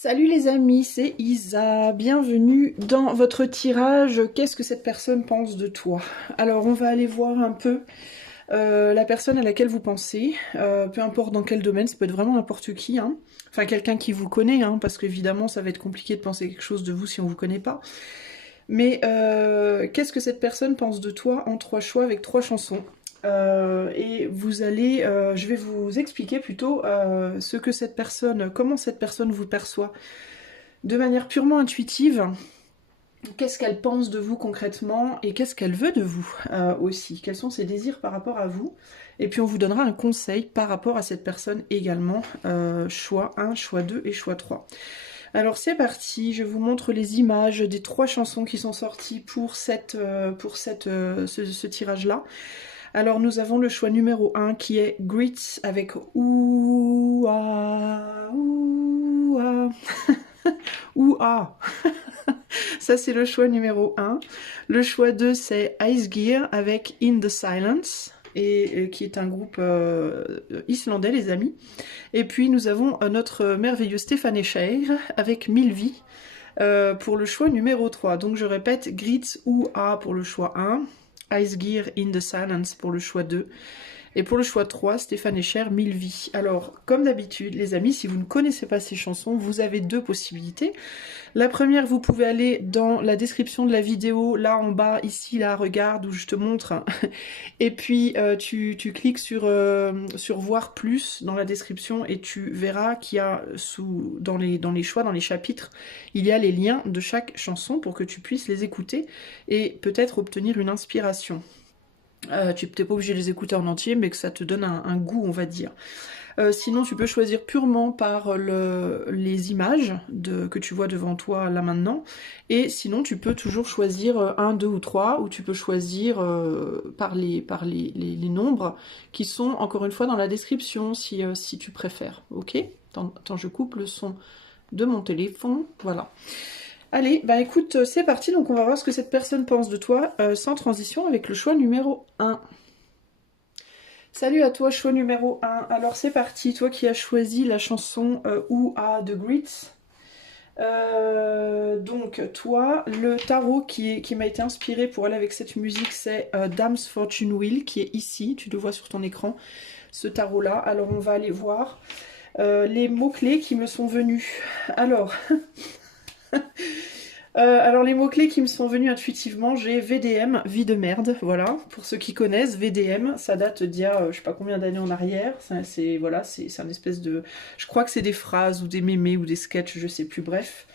Salut les amis, c'est Isa, bienvenue dans votre tirage. Qu'est-ce que cette personne pense de toi? Alors on va aller voir un peu la personne à laquelle vous pensez, peu importe dans quel domaine, ça peut être vraiment n'importe qui, hein. Enfin quelqu'un qui vous connaît, hein, parce qu'évidemment ça va être compliqué de penser quelque chose de vous si on vous connaît pas. Mais qu'est-ce que cette personne pense de toi en 3 choix avec 3 chansons? Et vous allez, je vais vous expliquer plutôt ce que cette personne, comment cette personne vous perçoit de manière purement intuitive. Qu'est-ce qu'elle pense de vous concrètement et qu'est-ce qu'elle veut de vous aussi? Quels sont ses désirs par rapport à vous? Et puis on vous donnera un conseil par rapport à cette personne également. Choix 1, choix 2 et choix 3. Alors c'est parti, je vous montre les images des 3 chansons qui sont sorties pour ce tirage-là. Alors nous avons le choix numéro 1 qui est Grits avec Ouah, Ouah, Ouah. Ça c'est le choix numéro 1. Le choix 2 c'est Ice Gear avec In the Silence, et qui est un groupe islandais les amis. Et puis nous avons notre merveilleux Stéphane Echer avec 1000 vies pour le choix numéro 3. Donc je répète, Grits Ouah pour le choix 1. Ice Gear In the Silence pour le choix 2. Et pour le choix 3, Stéphane Echer, 1000 vies. Alors, comme d'habitude, les amis, si vous ne connaissez pas ces chansons, vous avez 2 possibilités. La première, vous pouvez aller dans la description de la vidéo, là en bas, ici, là, regarde, où je te montre. Et puis, tu cliques sur voir plus dans la description et tu verras qu'il y a dans les choix, dans les chapitres, il y a les liens de chaque chanson pour que tu puisses les écouter et peut-être obtenir une inspiration. Tu n'es pas obligé de les écouter en entier, mais que ça te donne un goût, on va dire. Sinon, tu peux choisir purement par les images que tu vois devant toi là maintenant. Et sinon, tu peux toujours choisir 1, 2 ou 3, ou tu peux choisir par les nombres qui sont, encore une fois, dans la description, si tu préfères. Ok? Attends, je coupe le son de mon téléphone. Voilà. Allez, bah écoute, c'est parti, donc on va voir ce que cette personne pense de toi, sans transition, avec le choix numéro 1. Salut à toi, choix numéro 1. Alors c'est parti, toi qui as choisi la chanson Ouah de Grits. Donc toi, le tarot qui m'a été inspiré pour aller avec cette musique, c'est Dame's Fortune Wheel, qui est ici, tu le vois sur ton écran, ce tarot-là. Alors on va aller voir les mots-clés qui me sont venus. Alors... alors les mots-clés qui me sont venus intuitivement, j'ai VDM, vie de merde, voilà. Pour ceux qui connaissent, VDM, ça date d'il y a je sais pas combien d'années en arrière. C'est voilà, c'est un espèce de... Je crois que c'est des phrases ou des mémés ou des sketchs, je sais plus, bref.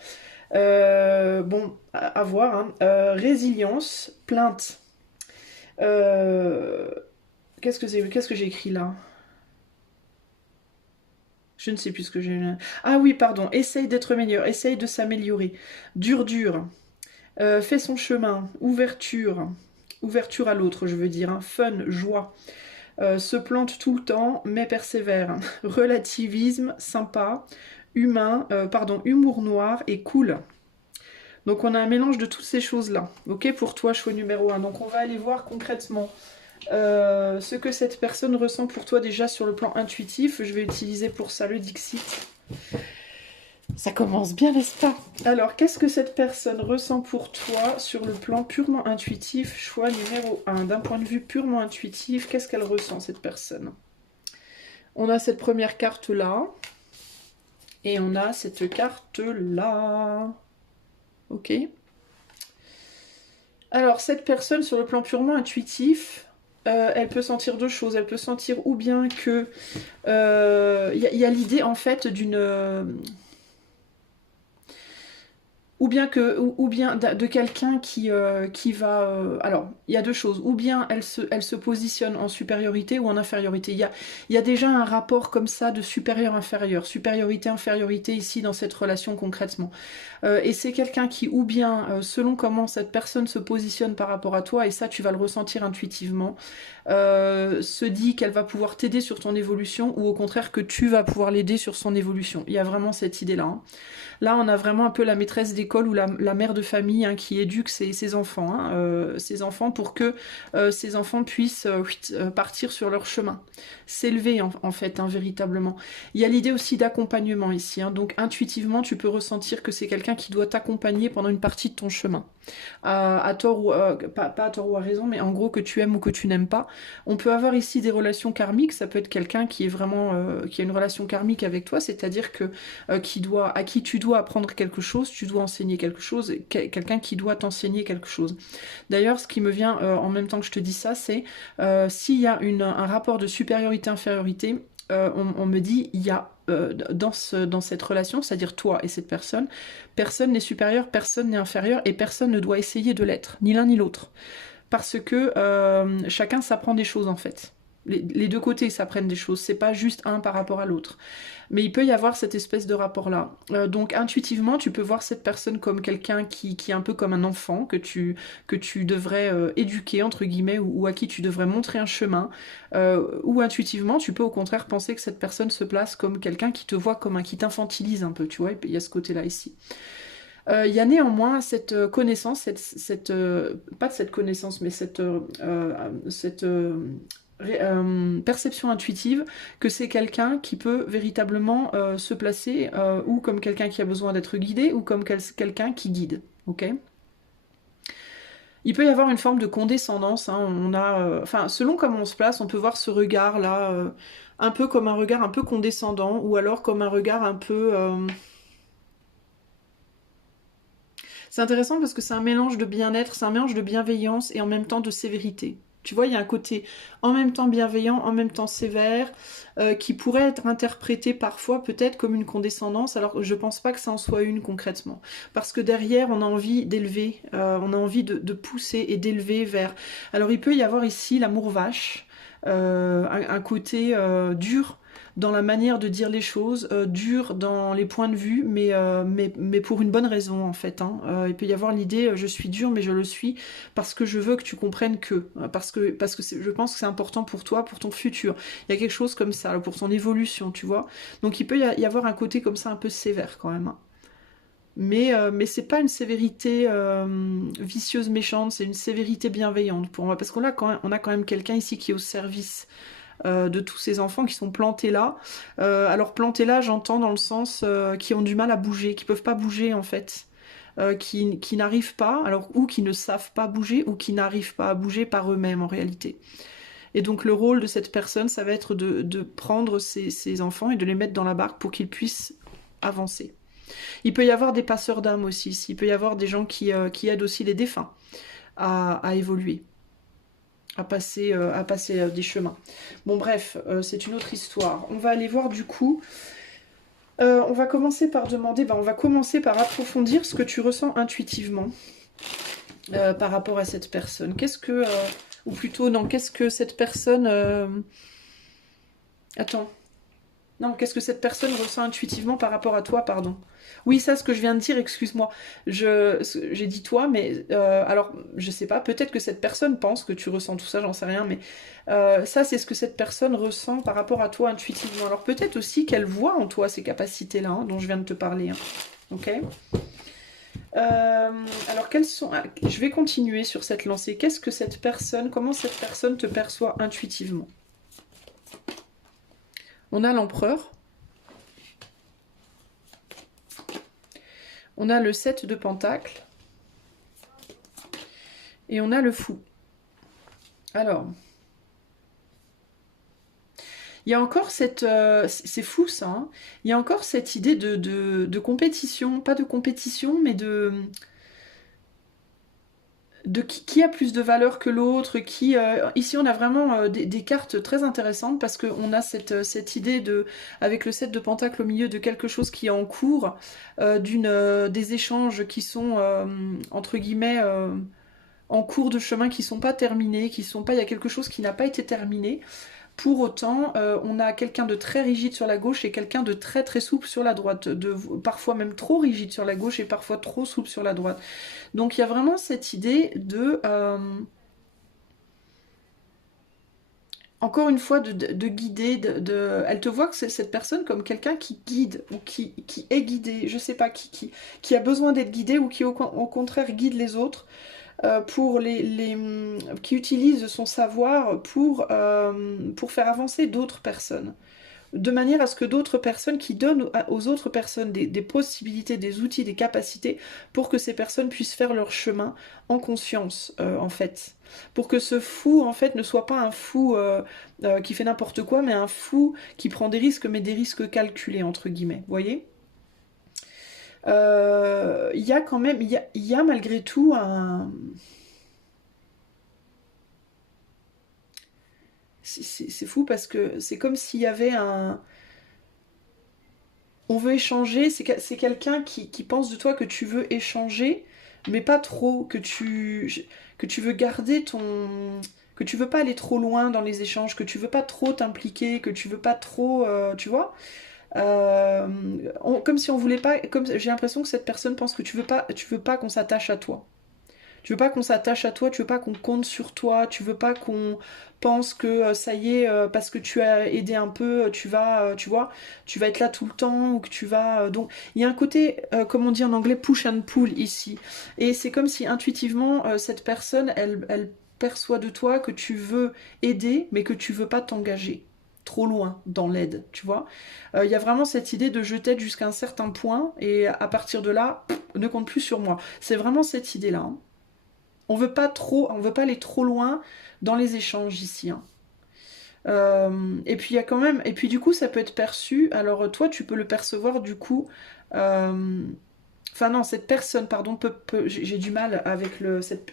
Bon, à voir. Hein. Résilience, plainte. Qu'est-ce que j'ai écrit là? Je ne sais plus ce que j'ai... Ah oui, pardon. Essaye d'être meilleur. Essaye de s'améliorer. Dur. Fait son chemin. Ouverture. Ouverture à l'autre, je veux dire. Hein. Fun, joie. Se plante tout le temps, mais persévère. Relativisme, sympa. Humour noir et cool. Donc on a un mélange de toutes ces choses-là. Ok, pour toi, choix numéro 1. Donc on va aller voir concrètement... ce que cette personne ressent pour toi déjà sur le plan intuitif. Je vais utiliser pour ça le Dixit. Ça commence bien, n'est-ce pas? Alors, qu'est-ce que cette personne ressent pour toi sur le plan purement intuitif? Choix numéro 1. D'un point de vue purement intuitif, qu'est-ce qu'elle ressent, cette personne? On a cette première carte-là. Et on a cette carte-là. Ok. Alors, cette personne, sur le plan purement intuitif... elle peut sentir 2 choses. Elle peut sentir ou bien que... y a l'idée en fait d'une... ou bien de quelqu'un qui va... alors, il y a 2 choses. Ou bien elle se positionne en supériorité ou en infériorité. Il y a déjà un rapport comme ça de supérieur-inférieur. Supériorité-infériorité ici dans cette relation concrètement. Et c'est quelqu'un qui, ou bien, selon comment cette personne se positionne par rapport à toi, et ça tu vas le ressentir intuitivement, se dit qu'elle va pouvoir t'aider sur ton évolution, ou au contraire que tu vas pouvoir l'aider sur son évolution. Il y a vraiment cette idée-là. Hein. Là, on a vraiment un peu la maîtresse des écoles ou la mère de famille hein, qui éduque ses enfants, ses enfants pour que ces enfants puissent partir sur leur chemin, s'élever en fait, hein, véritablement. Il y a l'idée aussi d'accompagnement ici, hein, donc intuitivement tu peux ressentir que c'est quelqu'un qui doit t'accompagner pendant une partie de ton chemin. À tort ou pas à tort ou à raison, mais en gros que tu aimes ou que tu n'aimes pas. On peut avoir ici des relations karmiques, ça peut être quelqu'un qui est vraiment qui a une relation karmique avec toi, c'est-à-dire que à qui tu dois apprendre quelque chose, tu dois enseigner quelque chose, quelqu'un qui doit t'enseigner quelque chose. D'ailleurs, ce qui me vient en même temps que je te dis ça, c'est s'il y a un rapport de supériorité-infériorité, on me dit il y a dans cette relation, c'est-à-dire toi et cette personne, personne n'est supérieur, personne n'est inférieur et personne ne doit essayer de l'être, ni l'un ni l'autre. Parce que chacun s'apprend des choses en fait. Les deux côtés s'apprennent des choses, c'est pas juste un par rapport à l'autre. Mais il peut y avoir cette espèce de rapport-là. Donc intuitivement, tu peux voir cette personne comme quelqu'un qui est un peu comme un enfant, que tu devrais éduquer, entre guillemets, ou à qui tu devrais montrer un chemin. Ou intuitivement, tu peux au contraire penser que cette personne se place comme quelqu'un qui te voit comme qui t'infantilise un peu, tu vois, il y a ce côté-là ici. Il y a néanmoins cette connaissance, pas de cette connaissance, mais cette perception intuitive que c'est quelqu'un qui peut véritablement se placer ou comme quelqu'un qui a besoin d'être guidé ou comme quelqu'un qui guide. Ok ? Il peut y avoir une forme de condescendance. Hein, enfin, selon comment on se place, on peut voir ce regard-là un peu comme un regard un peu condescendant ou alors comme un regard un peu... C'est intéressant parce que c'est un mélange de bien-être, c'est un mélange de bienveillance et en même temps de sévérité. Tu vois, il y a un côté en même temps bienveillant, en même temps sévère, qui pourrait être interprété parfois peut-être comme une condescendance, alors je pense pas que ça en soit une concrètement. Parce que derrière, on a envie d'élever, on a envie de pousser et d'élever vers... Alors il peut y avoir ici l'amour vache, un côté dur, dans la manière de dire les choses, dur dans les points de vue, mais pour une bonne raison en fait. Hein. Il peut y avoir l'idée je suis dur mais je le suis parce que je veux que tu comprennes que, parce que je pense que c'est important pour toi, pour ton futur. Il y a quelque chose comme ça, pour ton évolution, tu vois. Donc il peut y avoir un côté comme ça un peu sévère quand même. Hein. Mais c'est pas une sévérité vicieuse, méchante, c'est une sévérité bienveillante pour moi, parce qu'on a quand même quelqu'un ici qui est au service de tous ces enfants qui sont plantés là. Alors plantés là, j'entends dans le sens qui ont du mal à bouger, qui peuvent pas bouger en fait, qui n'arrivent pas, alors ou qui ne savent pas bouger, ou qui n'arrivent pas à bouger par eux-mêmes en réalité. Et donc le rôle de cette personne, ça va être de prendre ces enfants et de les mettre dans la barque pour qu'ils puissent avancer. Il peut y avoir des passeurs d'âmes aussi, il peut y avoir des gens qui aident aussi les défunts à évoluer. À passer des chemins. Bon bref, c'est une autre histoire. On va aller voir du coup, on va commencer par demander, on va commencer par approfondir ce que tu ressens intuitivement par rapport à cette personne. Ou plutôt non, qu'est-ce que cette personne... Attends. Non, qu'est-ce que cette personne ressent intuitivement par rapport à toi, pardon. Oui, ça, ce que je viens de dire, excuse-moi. J'ai dit toi, mais... alors, je sais pas, peut-être que cette personne pense que tu ressens tout ça, j'en sais rien, mais... ça, c'est ce que cette personne ressent par rapport à toi intuitivement. Alors, peut-être aussi qu'elle voit en toi ces capacités-là, hein, dont je viens de te parler. Hein. Ok alors, quelles sont... Je vais continuer sur cette lancée. Comment cette personne te perçoit intuitivement? On a l'empereur. On a le 7 de pentacles. Et on a le fou. Alors. Il y a encore cette... c'est fou ça. Hein, il y a encore cette idée de compétition. Pas de compétition, mais de qui a plus de valeur que l'autre, ici on a vraiment des cartes très intéressantes parce qu'on a cette idée avec le 7 de pentacle au milieu de quelque chose qui est en cours, des échanges qui sont entre guillemets en cours de chemin, qui sont pas terminés, il y a quelque chose qui n'a pas été terminé. Pour autant, on a quelqu'un de très rigide sur la gauche et quelqu'un de très très souple sur la droite, parfois même trop rigide sur la gauche et parfois trop souple sur la droite. Donc il y a vraiment cette idée de... encore une fois, de guider, elle te voit que c'est cette personne comme quelqu'un qui guide, ou qui est guidé, je sais pas, qui a besoin d'être guidé, ou qui au contraire guide les autres, pour qui utilise son savoir pour faire avancer d'autres personnes. De manière à ce que d'autres personnes, qui donnent aux autres personnes des possibilités, des outils, des capacités, pour que ces personnes puissent faire leur chemin en conscience, en fait. Pour que ce fou, en fait, ne soit pas un fou qui fait n'importe quoi, mais un fou qui prend des risques, mais des risques calculés, entre guillemets. Vous voyez ? Il y a quand même, il y a malgré tout un... C'est fou parce que c'est comme s'il y avait un... On veut échanger, c'est quelqu'un qui pense de toi que tu veux échanger, mais pas trop, que tu veux garder ton... que tu veux pas aller trop loin dans les échanges, que tu veux pas trop t'impliquer, que tu veux pas trop... tu vois comme si on voulait pas... J'ai l'impression que cette personne pense que tu veux pas qu'on s'attache à toi. Tu veux pas qu'on s'attache à toi, tu veux pas qu'on compte sur toi, tu veux pas qu'on pense que ça y est, parce que tu as aidé un peu, tu vas, tu vois, tu vas être là tout le temps, ou que tu vas... donc, il y a un côté, comme on dit en anglais, push and pull ici. Et c'est comme si intuitivement, cette personne, elle perçoit de toi que tu veux aider, mais que tu veux pas t'engager trop loin dans l'aide, tu vois. Il y a vraiment cette idée de je t'aide jusqu'à un certain point, et à partir de là, ne compte plus sur moi. C'est vraiment cette idée-là, hein. On veut pas aller trop loin dans les échanges ici, hein. Et puis il y a quand même, et puis du coup ça peut être perçu. Alors toi tu peux le percevoir du coup. Enfin non, cette personne, pardon, j'ai du mal avec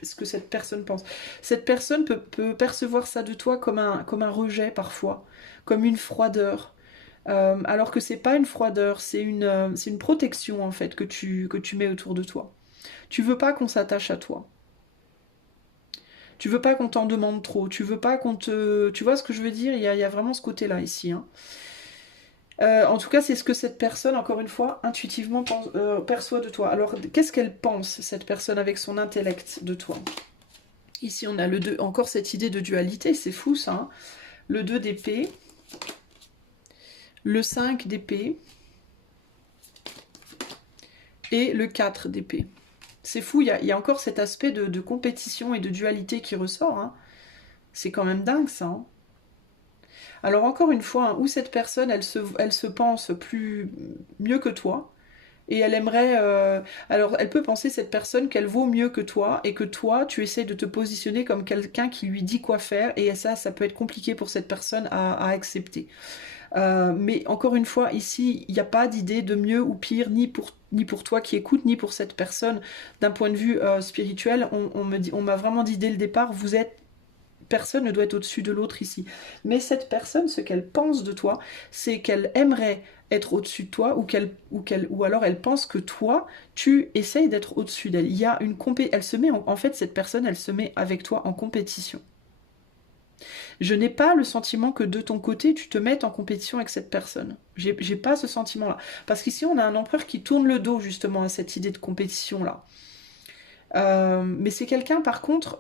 ce que cette personne pense. Cette personne peut percevoir ça de toi comme un rejet parfois, comme une froideur. Alors que c'est pas une froideur, c'est une protection en fait que tu mets autour de toi. Tu veux pas qu'on s'attache à toi. Tu veux pas qu'on t'en demande trop, tu veux pas qu'on te... Tu vois ce que je veux dire, il y a vraiment ce côté-là ici, hein. En tout cas, c'est ce que cette personne, encore une fois, intuitivement perçoit de toi. Alors, qu'est-ce qu'elle pense, cette personne, avec son intellect de toi? Ici, on a encore cette idée de dualité, c'est fou ça, hein. Le 2 d'épée, le 5 d'épée et le 4 d'épée. C'est fou, il y a encore cet aspect de compétition et de dualité qui ressort, hein. C'est quand même dingue ça, hein. Alors encore une fois, hein, où cette personne, elle se pense mieux que toi, et elle aimerait... alors elle peut penser, cette personne, qu'elle vaut mieux que toi, et que toi, tu essaies de te positionner comme quelqu'un qui lui dit quoi faire, et ça peut être compliqué pour cette personne à accepter. Mais encore une fois, ici, il n'y a pas d'idée de mieux ou pire, ni pour toi qui écoutes, ni pour cette personne. D'un point de vue spirituel, on m'a vraiment dit dès le départ, personne ne doit être au-dessus de l'autre ici. Mais cette personne, ce qu'elle pense de toi, c'est qu'elle aimerait être au-dessus de toi, ou alors elle pense que toi, tu essayes d'être au-dessus d'elle. Il y a elle se met en fait, cette personne, elle se met avec toi en compétition. Je n'ai pas le sentiment que de ton côté, tu te mettes en compétition avec cette personne. J'ai pas ce sentiment-là. Parce qu'ici, on a un empereur qui tourne le dos, justement, à cette idée de compétition-là. Mais c'est quelqu'un, par contre...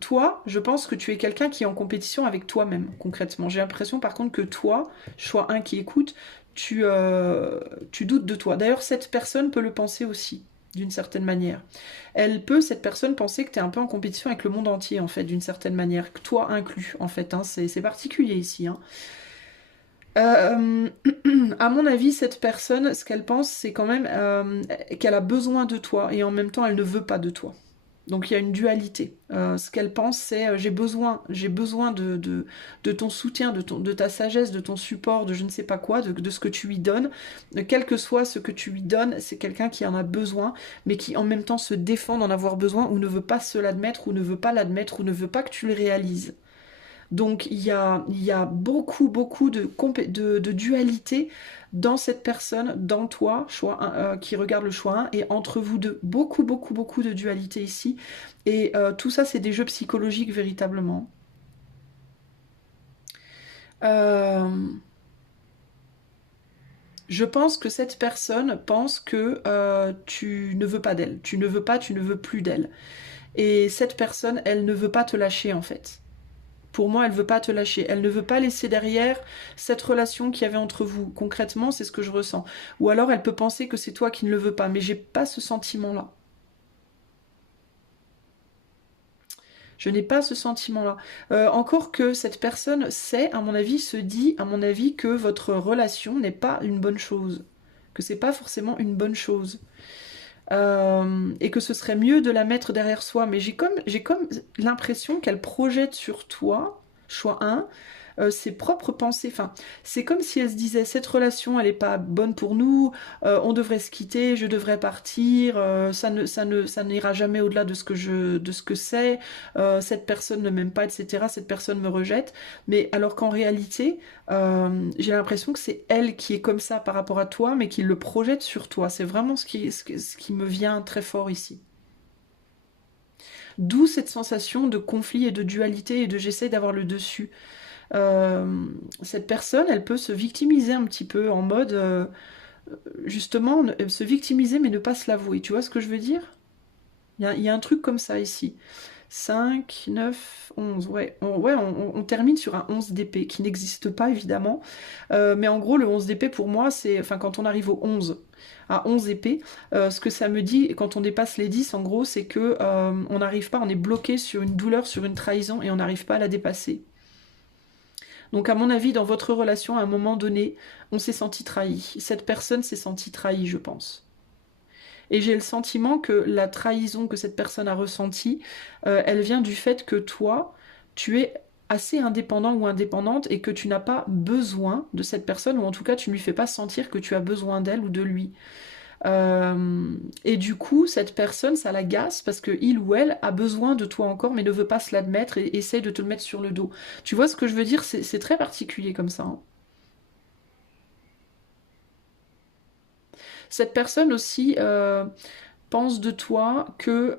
toi, je pense que tu es quelqu'un qui est en compétition avec toi-même, concrètement. J'ai l'impression, par contre, que toi, choix 1 qui écoute, tu doutes de toi. D'ailleurs, cette personne peut le penser aussi, d'une certaine manière. Cette personne, penser que tu es un peu en compétition avec le monde entier, en fait, d'une certaine manière, que toi inclus, en fait, hein, c'est particulier ici, hein. À mon avis, cette personne, ce qu'elle pense, c'est quand même qu'elle a besoin de toi, et en même temps, elle ne veut pas de toi. Donc il y a une dualité. Ce qu'elle pense, c'est j'ai besoin de ton soutien, de ta sagesse, de ton support, de je ne sais pas quoi, de ce que tu lui donnes. Quel que soit ce que tu lui donnes, c'est quelqu'un qui en a besoin, mais qui en même temps se défend d'en avoir besoin, ou ne veut pas se l'admettre, ou ne veut pas l'admettre, ou ne veut pas que tu le réalises. Donc il y a beaucoup de dualité dans cette personne, dans toi, qui regarde le choix 1, et entre vous deux. Beaucoup de dualité ici. Et tout ça, c'est des jeux psychologiques véritablement. Je pense que cette personne pense que tu ne veux pas d'elle. Tu ne veux plus d'elle. Et cette personne, elle ne veut pas te lâcher en fait. Pour moi, elle veut pas te lâcher. Elle ne veut pas laisser derrière cette relation qu'il y avait entre vous. Concrètement, c'est ce que je ressens. Ou alors, elle peut penser que c'est toi qui ne le veux pas. Mais j'ai pas ce sentiment-là. Je n'ai pas ce sentiment-là. Encore que cette personne sait, à mon avis, se dit, à mon avis, que votre relation n'est pas une bonne chose. Que c'est pas forcément une bonne chose. Et que ce serait mieux de la mettre derrière soi. Mais j'ai comme l'impression qu'elle projette sur toi, choix 1, ses propres pensées. Enfin, c'est comme si elle se disait, cette relation, elle n'est pas bonne pour nous, on devrait se quitter, je devrais partir, ça n'ira jamais au-delà de ce que c'est, cette personne ne m'aime pas, etc. Cette personne me rejette. Mais alors qu'en réalité, j'ai l'impression que c'est elle qui est comme ça par rapport à toi, mais qui le projette sur toi. C'est vraiment ce qui me vient très fort ici. D'où cette sensation de conflit et de dualité et de j'essaie d'avoir le dessus. Cette personne, elle peut se victimiser un petit peu en mode, justement, se victimiser mais ne pas se l'avouer. Tu vois ce que je veux dire? Il y a un truc comme ça ici. 5, 9, 11. Ouais, on termine sur un 11 d'épée qui n'existe pas évidemment. Mais en gros, le 11 d'épée pour moi, c'est. Enfin, quand on arrive au 11, à 11 épées, ce que ça me dit, quand on dépasse les 10, en gros, c'est que on n'arrive pas, on est bloqué sur une douleur, sur une trahison et on n'arrive pas à la dépasser. Donc à mon avis, dans votre relation, à un moment donné, on s'est senti trahi. Cette personne s'est sentie trahie, je pense. Et j'ai le sentiment que la trahison que cette personne a ressentie, elle vient du fait que toi, tu es assez indépendant ou indépendante et que tu n'as pas besoin de cette personne, ou en tout cas tu ne lui fais pas sentir que tu as besoin d'elle ou de lui. Et du coup, cette personne, ça l'agace parce que il ou elle a besoin de toi encore, mais ne veut pas se l'admettre et essaye de te le mettre sur le dos. Tu vois ce que je veux dire? C'est très particulier comme ça. Hein. Cette personne aussi pense de toi que...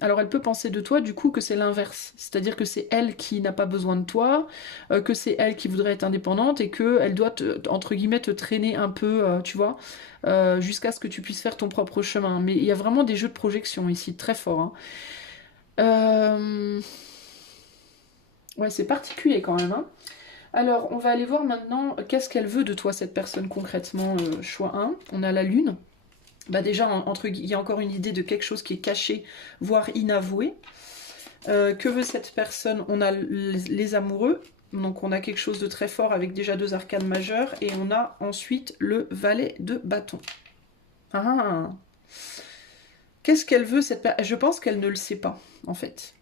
alors elle peut penser de toi du coup que c'est l'inverse. C'est-à-dire que c'est elle qui n'a pas besoin de toi, que c'est elle qui voudrait être indépendante et qu'elle doit, entre guillemets, te traîner un peu, tu vois, jusqu'à ce que tu puisses faire ton propre chemin. Mais il y a vraiment des jeux de projection ici, très forts. Hein. Ouais, c'est particulier quand même. Hein. Alors, on va aller voir maintenant qu'est-ce qu'elle veut de toi, cette personne, concrètement. Choix 1, on a la lune. Bah déjà, il y a encore une idée de quelque chose qui est caché, voire inavoué. Que veut cette personne? On a les amoureux, donc on a quelque chose de très fort avec déjà 2 arcanes majeures, et on a ensuite le valet de bâton. Ah. Qu'est-ce qu'elle veut cette personne? Je pense qu'elle ne le sait pas, en fait.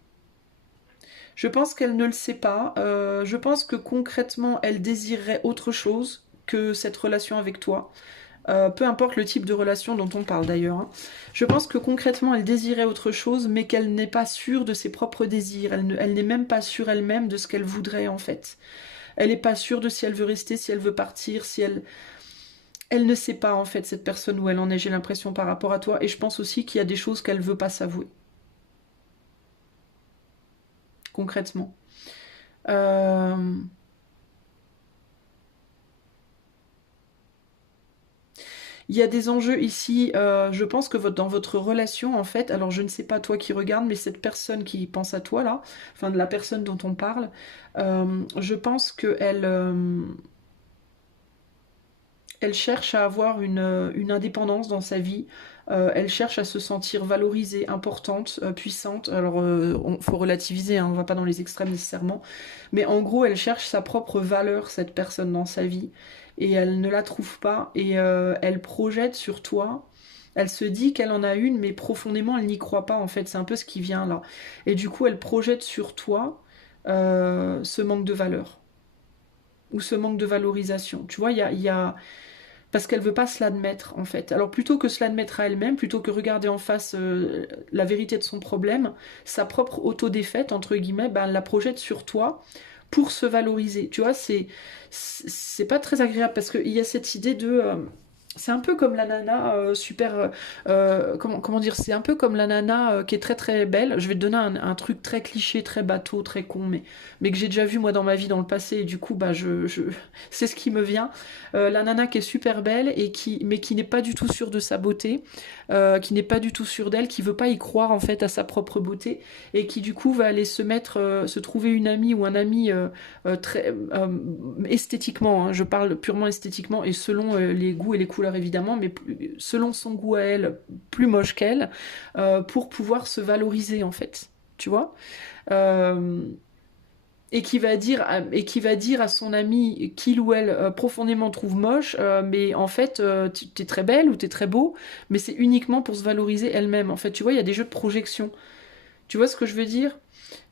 Je pense qu'elle ne le sait pas. Je pense que concrètement, elle désirerait autre chose que cette relation avec toi. Peu importe le type de relation dont on parle d'ailleurs. Hein. Je pense que concrètement, elle désirait autre chose, mais qu'elle n'est pas sûre de ses propres désirs. Elle n'est même pas sûre elle-même de ce qu'elle voudrait en fait. Elle n'est pas sûre de si elle veut rester, si elle veut partir, si elle... Elle ne sait pas en fait cette personne où elle en est, j'ai l'impression par rapport à toi. Et je pense aussi qu'il y a des choses qu'elle ne veut pas s'avouer. Concrètement. Il y a des enjeux ici, je pense que dans votre relation, en fait, alors je ne sais pas toi qui regarde, mais cette personne qui pense à toi là, enfin de la personne dont on parle, je pense qu'elle elle cherche à avoir une indépendance dans sa vie, elle cherche à se sentir valorisée, importante, puissante. Alors, faut relativiser, hein, on va pas dans les extrêmes nécessairement. Mais en gros, elle cherche sa propre valeur, cette personne dans sa vie. Et elle ne la trouve pas. Et elle projette sur toi. Elle se dit qu'elle en a une, mais profondément, elle n'y croit pas, en fait. C'est un peu ce qui vient là. Et du coup, elle projette sur toi ce manque de valeur. Ou ce manque de valorisation. Tu vois, il y a parce qu'elle veut pas se l'admettre en fait. Alors plutôt que se l'admettre à elle-même, plutôt que regarder en face la vérité de son problème, sa propre autodéfaite entre guillemets, ben, elle la projette sur toi pour se valoriser. Tu vois, c'est pas très agréable parce qu'il y a cette idée de c'est un peu comme la nana comment dire, c'est un peu comme la nana qui est très très belle. Je vais te donner un truc très cliché, très bateau, très con, mais que j'ai déjà vu moi dans ma vie dans le passé, et du coup, bah, c'est ce qui me vient. La nana qui est super belle, mais qui n'est pas du tout sûre de sa beauté, qui n'est pas du tout sûre d'elle, qui veut pas y croire en fait à sa propre beauté, et qui du coup va aller se trouver une amie ou un ami très esthétiquement, hein, je parle purement esthétiquement et selon les goûts et les couleurs évidemment, mais selon son goût à elle, plus moche qu'elle, pour pouvoir se valoriser en fait, tu vois. Euh, qui va dire à son ami qu'il ou elle profondément trouve moche, mais en fait t'es très belle ou t'es très beau, mais c'est uniquement pour se valoriser elle-même. En fait, tu vois, il y a des jeux de projection. Tu vois ce que je veux dire?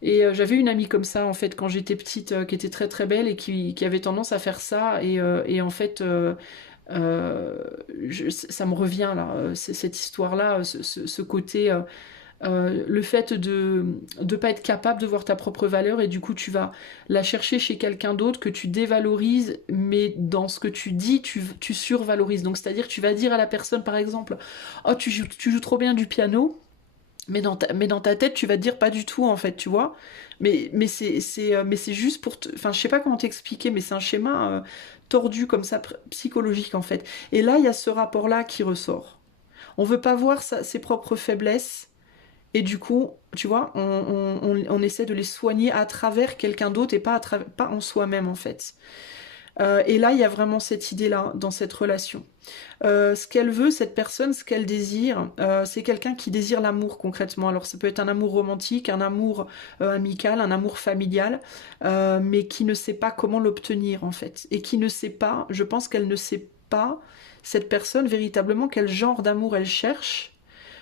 Et j'avais une amie comme ça, en fait, quand j'étais petite, qui était très très belle et qui avait tendance à faire ça. Et en fait, ça me revient là, cette histoire-là, ce côté, le fait de ne pas être capable de voir ta propre valeur et du coup tu vas la chercher chez quelqu'un d'autre que tu dévalorises, mais dans ce que tu dis, tu survalorises. Donc c'est-à-dire tu vas dire à la personne par exemple, oh tu joues trop bien du piano. Mais dans ta tête, tu vas te dire pas du tout, en fait, tu vois. Mais c'est juste pour te... Enfin, je sais pas comment t'expliquer, mais c'est un schéma tordu comme ça, psychologique, en fait. Et là, il y a ce rapport-là qui ressort. On veut pas voir ses propres faiblesses, et du coup, tu vois, on essaie de les soigner à travers quelqu'un d'autre et pas en soi-même, en fait. Et là, il y a vraiment cette idée-là dans cette relation. Ce qu'elle veut, cette personne, ce qu'elle désire, c'est quelqu'un qui désire l'amour concrètement. Alors ça peut être un amour romantique, un amour amical, un amour familial, mais qui ne sait pas comment l'obtenir en fait. Et qui ne sait pas, je pense qu'elle ne sait pas, cette personne, véritablement, quel genre d'amour elle cherche.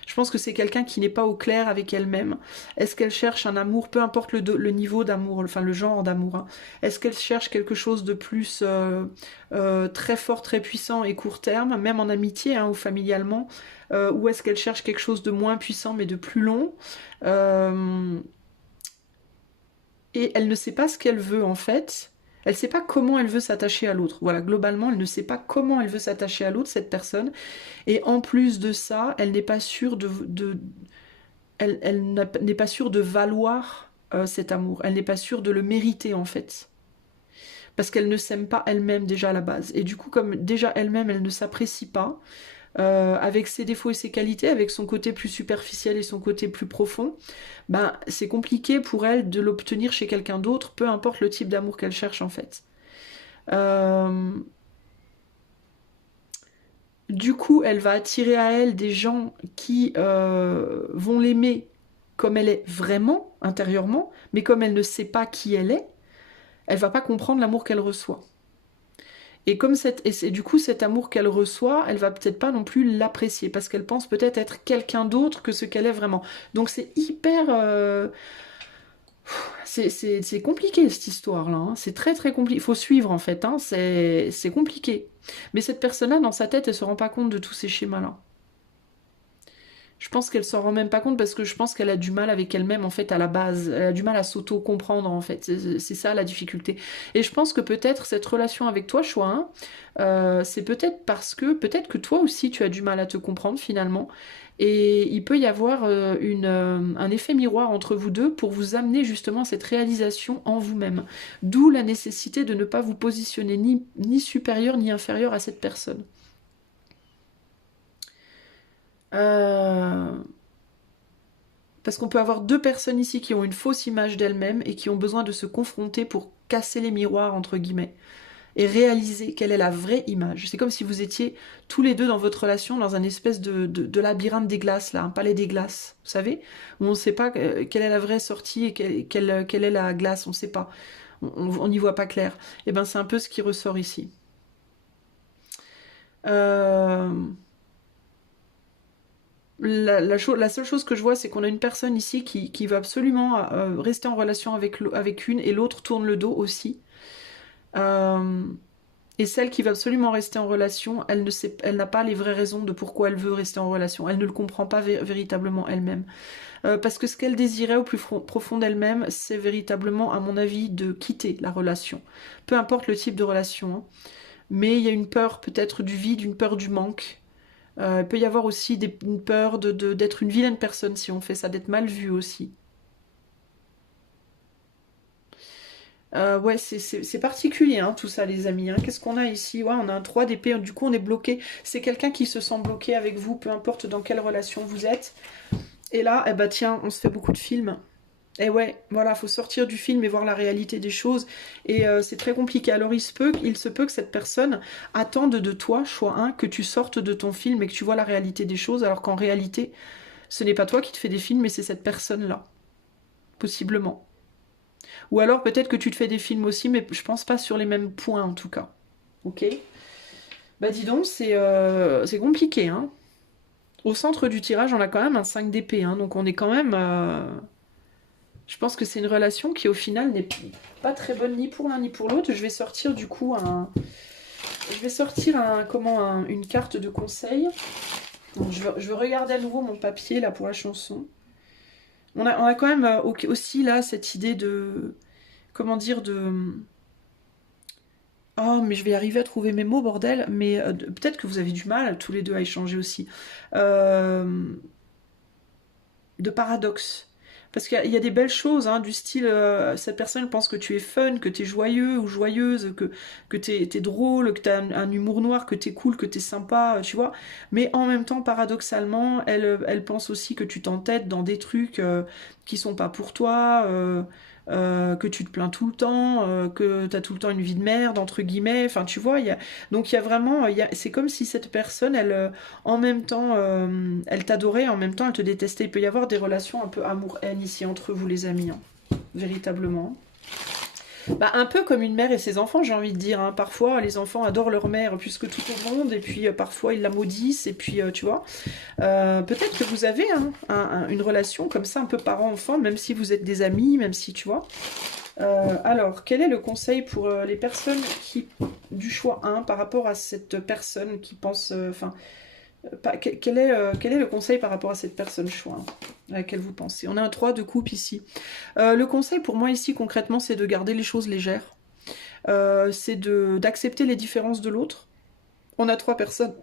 Je pense que c'est quelqu'un qui n'est pas au clair avec elle-même. Est-ce qu'elle cherche un amour, peu importe le niveau d'amour, enfin le genre d'amour, hein. Est-ce qu'elle cherche quelque chose de plus très fort, très puissant et court terme, même en amitié hein, ou familialement, ou est-ce qu'elle cherche quelque chose de moins puissant mais de plus long. Euh, et elle ne sait pas ce qu'elle veut en fait. Elle ne sait pas comment elle veut s'attacher à l'autre. Voilà, globalement, elle ne sait pas comment elle veut s'attacher à l'autre, cette personne. Et en plus de ça, elle n'est pas sûre elle n'est pas sûre de valoir cet amour. Elle n'est pas sûre de le mériter en fait. Parce qu'elle ne s'aime pas elle-même déjà à la base. Et du coup, comme déjà elle-même, elle ne s'apprécie pas, avec ses défauts et ses qualités, avec son côté plus superficiel et son côté plus profond, ben c'est compliqué pour elle de l'obtenir chez quelqu'un d'autre, peu importe le type d'amour qu'elle cherche en fait. Euh, du coup, elle va attirer à elle des gens qui vont l'aimer comme elle est vraiment, intérieurement, mais comme elle ne sait pas qui elle va pas comprendre l'amour qu'elle reçoit. Et du coup cet amour qu'elle reçoit, elle va peut-être pas non plus l'apprécier parce qu'elle pense peut-être être quelqu'un d'autre que ce qu'elle est vraiment. Donc c'est hyper, c'est compliqué cette histoire-là. Hein. C'est très très compliqué. Il faut suivre en fait. Hein. C'est compliqué. Mais cette personne-là, dans sa tête, elle se rend pas compte de tous ces schémas-là. Je pense qu'elle s'en rend même pas compte parce que je pense qu'elle a du mal avec elle-même en fait à la base. Elle a du mal à s'auto-comprendre en fait. C'est ça la difficulté. Et je pense que peut-être cette relation avec toi, choix 1, c'est peut-être parce que peut-être que toi aussi tu as du mal à te comprendre finalement. Et il peut y avoir un effet miroir entre vous deux pour vous amener justement à cette réalisation en vous-même. D'où la nécessité de ne pas vous positionner ni supérieur ni inférieur à cette personne. Euh, Parce qu'on peut avoir deux personnes ici qui ont une fausse image d'elles-mêmes et qui ont besoin de se confronter pour casser les miroirs, entre guillemets, et réaliser quelle est la vraie image. C'est comme si vous étiez tous les deux dans votre relation dans un espèce de labyrinthe des glaces, là, un palais des glaces, vous savez, où on ne sait pas quelle est la vraie sortie et quelle est la glace, on ne sait pas. On n'y voit pas clair. Et bien c'est un peu ce qui ressort ici. Euh... La seule chose que je vois, c'est qu'on a une personne ici qui veut absolument rester en relation avec une et l'autre tourne le dos aussi. Euh, et celle qui veut absolument rester en relation, elle n'a pas les vraies raisons de pourquoi elle veut rester en relation. Elle ne le comprend pas véritablement elle-même. Parce que ce qu'elle désirait au plus profond d'elle-même, c'est véritablement, à mon avis, de quitter la relation. Peu importe le type de relation. Hein. mais il y a une peur peut-être du vide, une peur du manque. Il peut y avoir aussi une peur d'être une vilaine personne si on fait ça, d'être mal vu aussi. Ouais, c'est particulier, hein, tout ça, les amis. Hein. Qu'est-ce qu'on a ici? Ouais, on a un 3 d'épée, du coup on est bloqué. C'est quelqu'un qui se sent bloqué avec vous, peu importe dans quelle relation vous êtes. Et là, eh ben, tiens, on se fait beaucoup de films. Et ouais, voilà, faut sortir du film et voir la réalité des choses. Et c'est très compliqué. Alors il se peut que cette personne attende de toi, choix 1, que tu sortes de ton film et que tu vois la réalité des choses, alors qu'en réalité, ce n'est pas toi qui te fais des films, mais c'est cette personne-là. Possiblement. Ou alors peut-être que tu te fais des films aussi, mais je pense pas sur les mêmes points en tout cas. Ok. Bah dis donc, c'est compliqué, hein. Au centre du tirage, on a quand même un 5 d'épée, hein, donc on est quand même... Je pense que c'est une relation qui au final n'est pas très bonne ni pour l'un ni pour l'autre. Je vais sortir du coup une carte de conseil. Donc, je veux regarder à nouveau mon papier là pour la chanson. On a quand même aussi là cette idée de... Comment dire de... Oh, mais je vais arriver à trouver mes mots, bordel. Mais peut-être que vous avez du mal tous les deux à échanger aussi. De paradoxe. Parce qu'il y a des belles choses, hein, du style, cette personne pense que tu es fun, que tu es joyeux ou joyeuse, que tu es drôle, que tu as un humour noir, que tu es cool, que tu es sympa, tu vois. Mais en même temps, paradoxalement, elle pense aussi que tu t'entêtes dans des trucs qui sont pas pour toi, que tu te plains tout le temps, que tu as tout le temps une vie de merde, entre guillemets. Enfin, tu vois, donc il y a vraiment... C'est comme si cette personne, en même temps, elle t'adorait, en même temps, elle te détestait. Il peut y avoir des relations un peu amour-haine ici entre vous, les amis, hein, véritablement. Bah, un peu comme une mère et ses enfants, j'ai envie de dire. Hein. Parfois, les enfants adorent leur mère plus que tout au monde, et puis parfois ils la maudissent, et puis tu vois. Peut-être que vous avez une relation comme ça, un peu parent-enfant, même si vous êtes des amis, même si tu vois. Alors, quel est le conseil pour les personnes du choix 1 par rapport à cette personne qui pense... quel est le conseil par rapport à cette personne choix à laquelle vous pensez? On a un 3 de coupe ici. Le conseil pour moi ici concrètement c'est de garder les choses légères. C'est d'accepter les différences de l'autre. On a 3 personnes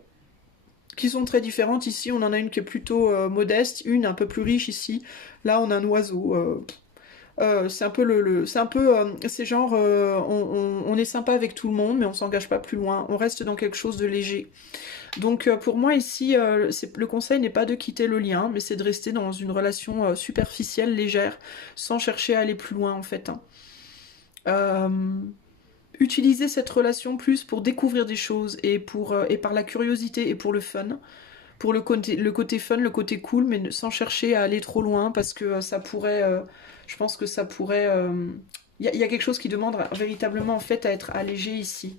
qui sont très différentes ici. On en a une qui est plutôt modeste, une un peu plus riche ici. Là on a un oiseau. C'est un peu c'est genre on est sympa avec tout le monde mais on s'engage pas plus loin. On reste dans quelque chose de léger. Donc pour moi ici, le conseil n'est pas de quitter le lien, mais c'est de rester dans une relation superficielle, légère, sans chercher à aller plus loin en fait. Hein. Utiliser cette relation plus pour découvrir des choses et par la curiosité et pour le fun. Pour le côté fun, le côté cool, mais sans chercher à aller trop loin parce que ça pourrait... je pense que ça pourrait... Il y a quelque chose qui demande véritablement en fait à être allégé ici.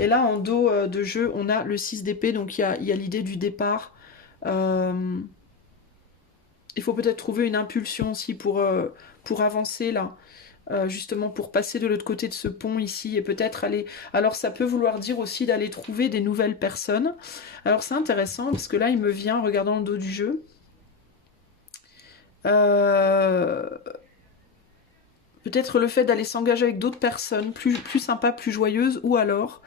Et là, en dos de jeu, on a le 6 d'épée, donc il y a l'idée du départ. Il faut peut-être trouver une impulsion aussi pour avancer là. Justement pour passer de l'autre côté de ce pont ici et peut-être aller... Alors ça peut vouloir dire aussi d'aller trouver des nouvelles personnes. Alors c'est intéressant parce que là il me vient en regardant le dos du jeu. Peut-être le fait d'aller s'engager avec d'autres personnes plus sympas, plus joyeuses, ou alors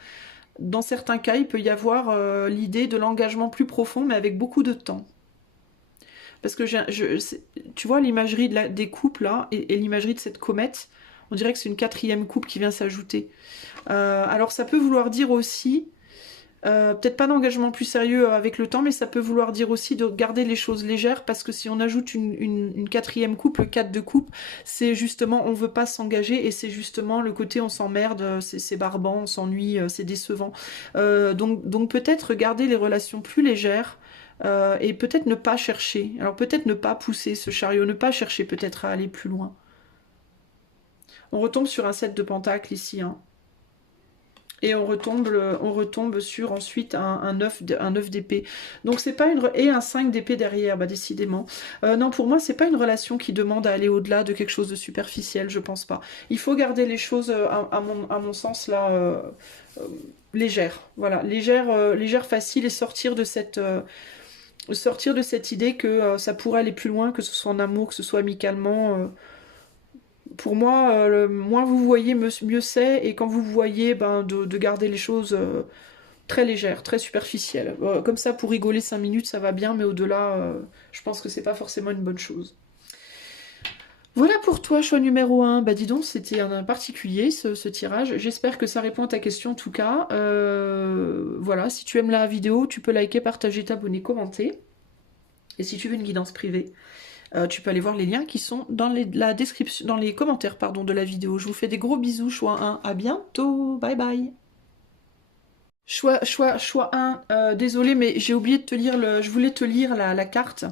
dans certains cas il peut y avoir l'idée de l'engagement plus profond mais avec beaucoup de temps. Parce que tu vois l'imagerie des coupes là et l'imagerie de cette comète, on dirait que c'est une 4e coupe qui vient s'ajouter. Alors ça peut vouloir dire aussi, peut-être pas d'engagement plus sérieux avec le temps, mais ça peut vouloir dire aussi de garder les choses légères parce que si on ajoute une 4e coupe, le 4 de coupe, c'est justement on veut pas s'engager et c'est justement le côté on s'emmerde, c'est barbant, on s'ennuie, c'est décevant. Donc peut-être garder les relations plus légères. Et peut-être ne pas chercher. Alors peut-être ne pas pousser ce chariot, ne pas chercher peut-être à aller plus loin. On retombe sur un 7 de pentacle ici. Hein. Et on retombe sur ensuite un 9 d'épée. Donc c'est pas une... Et un 5 d'épée derrière, bah décidément. Non, pour moi, c'est pas une relation qui demande à aller au-delà de quelque chose de superficiel, je pense pas. Il faut garder les choses, à mon sens, là, légères. Voilà, légère, facile et sortir de cette idée que ça pourrait aller plus loin, que ce soit en amour, que ce soit amicalement. pour moi, moins vous voyez, mieux c'est. Et quand vous voyez, ben, de garder les choses très légères, très superficielles. Comme ça, pour rigoler 5 minutes, ça va bien, mais au-delà, je pense que c'est pas forcément une bonne chose. Voilà pour toi, choix numéro 1. Bah dis donc, c'était un particulier ce tirage. J'espère que ça répond à ta question en tout cas. Voilà, si tu aimes la vidéo, tu peux liker, partager, t'abonner, commenter. Et si tu veux une guidance privée, tu peux aller voir les liens qui sont dans la description, dans les commentaires pardon, de la vidéo. Je vous fais des gros bisous, choix 1. À bientôt. Bye bye. Choix 1, désolé mais j'ai oublié de te lire je voulais te lire la carte.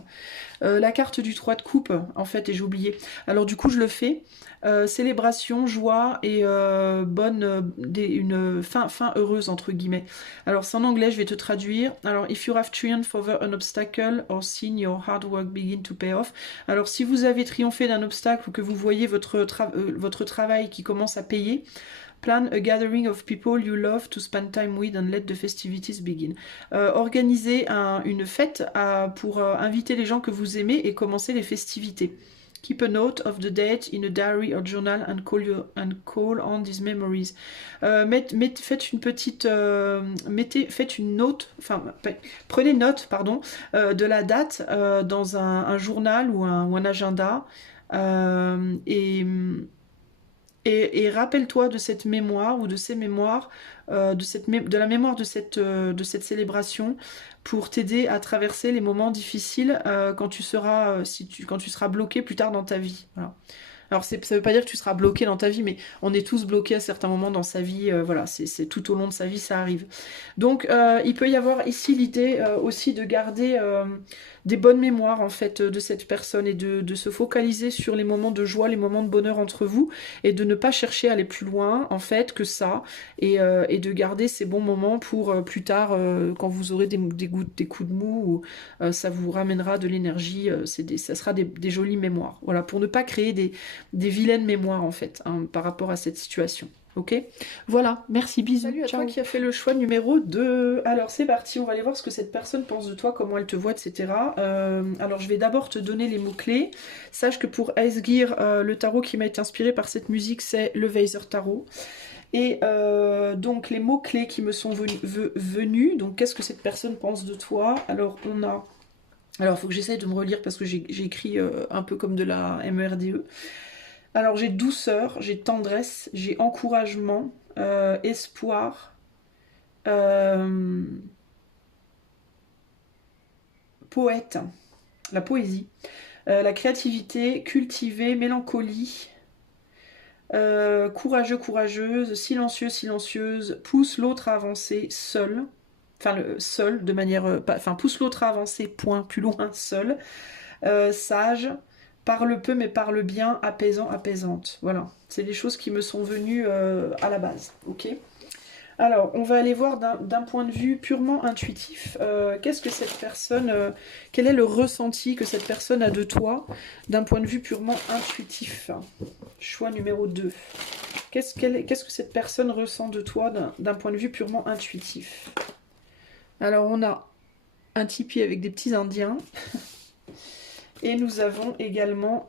La carte du 3 de coupe, en fait, et j'ai oublié. Alors du coup, je le fais. Célébration, joie et une fin heureuse, entre guillemets. Alors c'est en anglais, je vais te traduire. Alors, if you have triumphed over an obstacle or seen your hard work begin to pay off. Alors si vous avez triomphé d'un obstacle ou que vous voyez votre travail qui commence à payer, plan a gathering of people you love to spend time with and let the festivities begin. Organisez une fête pour inviter les gens que vous aimez et commencer les festivités. Keep a note of the date in a diary or journal and call on these memories. Faites une petite, faites une note, enfin prenez note, pardon, de la date dans un journal ou un agenda et rappelle-toi de cette mémoire ou de ces mémoires, de la mémoire de cette célébration pour t'aider à traverser les moments difficiles quand tu seras bloqué plus tard dans ta vie. Voilà. Alors ça veut pas dire que tu seras bloqué dans ta vie, mais on est tous bloqués à certains moments dans sa vie, voilà, c'est tout au long de sa vie, ça arrive. Donc il peut y avoir ici l'idée aussi de garder des bonnes mémoires en fait de cette personne et de se focaliser sur les moments de joie, les moments de bonheur entre vous et de ne pas chercher à aller plus loin en fait que ça et de garder ces bons moments pour plus tard quand vous aurez des coups de mou ou ça vous ramènera de l'énergie, ça sera des jolies mémoires. Voilà, pour ne pas créer des vilaines mémoires en fait par rapport à cette situation. Ok, voilà, merci, bisous. Salut à toi qui as fait le choix numéro 2. Alors c'est parti, on va aller voir ce que cette personne pense de toi, comment elle te voit, etc. Alors je vais d'abord te donner les mots-clés. Sache que pour Aesgear, le tarot qui m'a été inspiré par cette musique, c'est le Weiser Tarot. Et donc les mots-clés qui me sont venus, donc qu'est-ce que cette personne pense de toi? Alors on a... Alors il faut que j'essaye de me relire parce que j'ai écrit un peu comme de la MERDE. Alors j'ai douceur, j'ai tendresse, j'ai encouragement, espoir, poète, la poésie, la créativité, cultiver, mélancolie, courageux, courageuse, silencieux, silencieuse, pousse l'autre à avancer seul, enfin seul de manière, enfin pousse l'autre à avancer, point, plus loin, seul, sage, parle peu mais parle bien, apaisant, apaisante. Voilà, c'est les choses qui me sont venues à la base, ok? Alors, on va aller voir d'un point de vue purement intuitif, qu'est-ce que cette personne, quel est le ressenti que cette personne a de toi, d'un point de vue purement intuitif. Choix numéro 2. Qu'est-ce que cette personne ressent de toi d'un point de vue purement intuitif? Alors, on a un tipi avec des petits indiens. Et nous avons également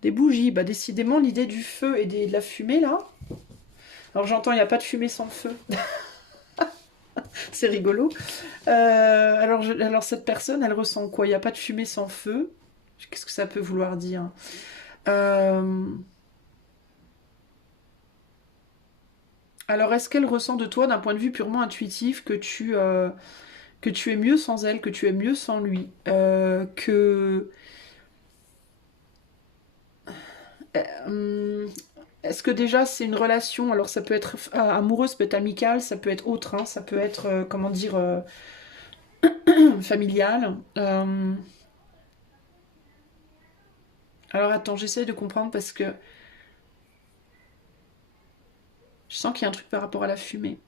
des bougies. Bah, décidément, l'idée du feu et de la fumée, là. Alors, j'entends, il n'y a pas de fumée sans feu. C'est rigolo. Alors, cette personne, elle ressent quoi? Il n'y a pas de fumée sans feu. Qu'est-ce que ça peut vouloir dire? Alors, est-ce qu'elle ressent de toi, d'un point de vue purement intuitif, que tu es mieux sans elle, que tu es mieux sans lui, est-ce que déjà c'est une relation, alors ça peut être amoureuse, ça peut être amicale, ça peut être autre, hein, ça peut être, comment dire, familiale. Alors attends, j'essaie de comprendre parce que je sens qu'il y a un truc par rapport à la fumée.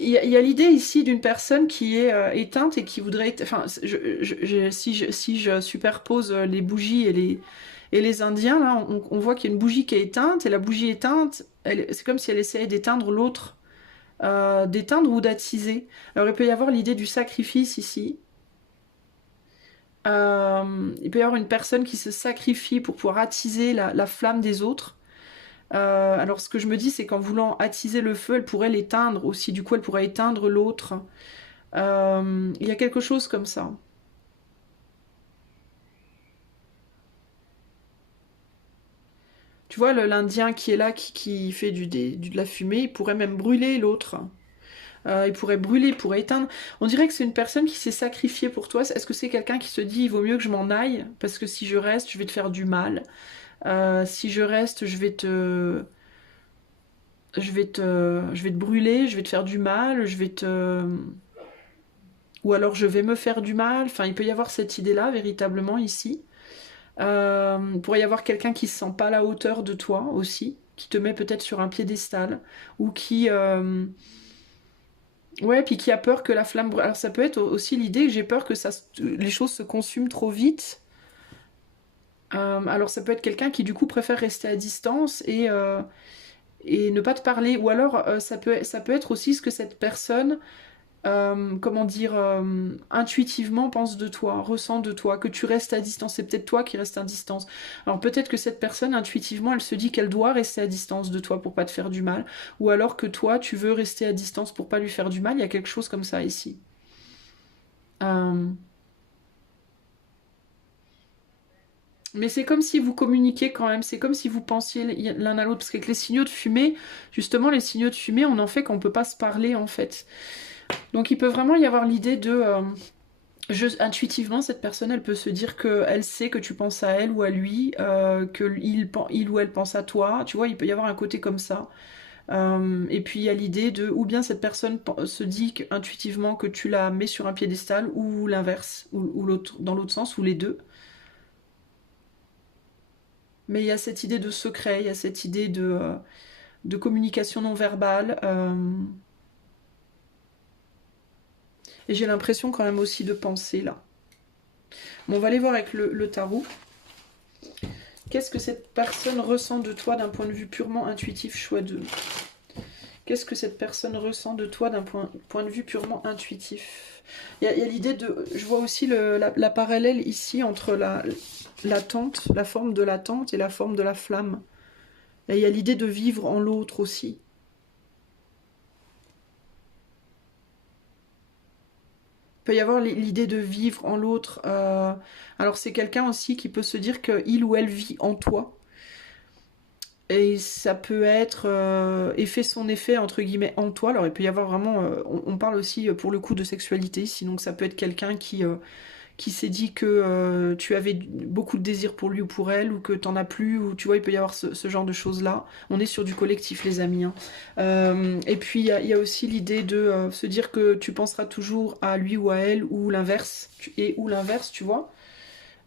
Il y a l'idée ici d'une personne qui est éteinte et qui voudrait... Enfin, si je superpose les bougies et les Indiens, là, on voit qu'il y a une bougie qui est éteinte, et la bougie éteinte, c'est comme si elle essayait d'éteindre l'autre, d'éteindre ou d'attiser. Alors il peut y avoir l'idée du sacrifice ici. Il peut y avoir une personne qui se sacrifie pour pouvoir attiser la flamme des autres. Alors ce que je me dis, c'est qu'en voulant attiser le feu, elle pourrait l'éteindre aussi. Du coup, elle pourrait éteindre l'autre. Il y a quelque chose comme ça. Tu vois, l'Indien qui est là, qui fait de la fumée, il pourrait même brûler l'autre. Il pourrait brûler, il pourrait éteindre. On dirait que c'est une personne qui s'est sacrifiée pour toi. Est-ce que c'est quelqu'un qui se dit, il vaut mieux que je m'en aille, parce que si je reste, je vais te faire du mal. Si je reste, je vais te brûler, je vais te faire du mal, ou alors je vais me faire du mal. Enfin, il peut y avoir cette idée-là, véritablement, ici. Il pourrait y avoir quelqu'un qui se sent pas à la hauteur de toi, aussi, qui te met peut-être sur un piédestal, ou qui... Ouais, puis qui a peur que la flamme brûle. Alors ça peut être aussi l'idée que j'ai peur que les choses se consument trop vite. Alors ça peut être quelqu'un qui du coup préfère rester à distance et ne pas te parler. Ou alors ça peut être aussi ce que cette personne, comment dire, intuitivement pense de toi, ressent de toi, que tu restes à distance. C'est peut-être toi qui restes à distance. Alors peut-être que cette personne, intuitivement, elle se dit qu'elle doit rester à distance de toi pour pas te faire du mal. Ou alors que toi, tu veux rester à distance pour pas lui faire du mal. Il y a quelque chose comme ça ici. Euh, Mais c'est comme si vous communiquiez quand même, c'est comme si vous pensiez l'un à l'autre, parce qu'avec les signaux de fumée, justement, les signaux de fumée, on en fait qu'on ne peut pas se parler, en fait. Donc il peut vraiment y avoir l'idée de... intuitivement, cette personne, elle peut se dire qu'elle sait que tu penses à elle ou à lui, qu'il ou elle pense à toi, tu vois, il peut y avoir un côté comme ça. Et puis il y a l'idée de... Ou bien cette personne se dit intuitivement que tu la mets sur un piédestal, ou l'inverse, ou l'autre, dans l'autre sens, ou les deux. Mais il y a cette idée de secret, il y a cette idée de communication non verbale. Et j'ai l'impression quand même aussi de penser là. Bon, on va aller voir avec le tarot. Qu'est-ce que cette personne ressent de toi d'un point de vue purement intuitif, choix 2? Qu'est-ce que cette personne ressent de toi d'un point de vue purement intuitif? Il y a l'idée de... Je vois aussi la parallèle ici entre l'attente, la forme de l'attente et la forme de la flamme. Et il y a l'idée de vivre en l'autre aussi. Il peut y avoir l'idée de vivre en l'autre. Alors c'est quelqu'un aussi qui peut se dire qu'il ou elle vit en toi. Et ça peut être et fait son effet entre guillemets en toi. Alors il peut y avoir vraiment, on parle aussi pour le coup de sexualité, sinon ça peut être quelqu'un qui s'est dit que tu avais beaucoup de désir pour lui ou pour elle, ou que t'en as plus, ou tu vois, il peut y avoir ce genre de choses-là. On est sur du collectif, les amis. Hein. Et puis il y a aussi l'idée de se dire que tu penseras toujours à lui ou à elle, ou l'inverse, ou l'inverse, tu vois.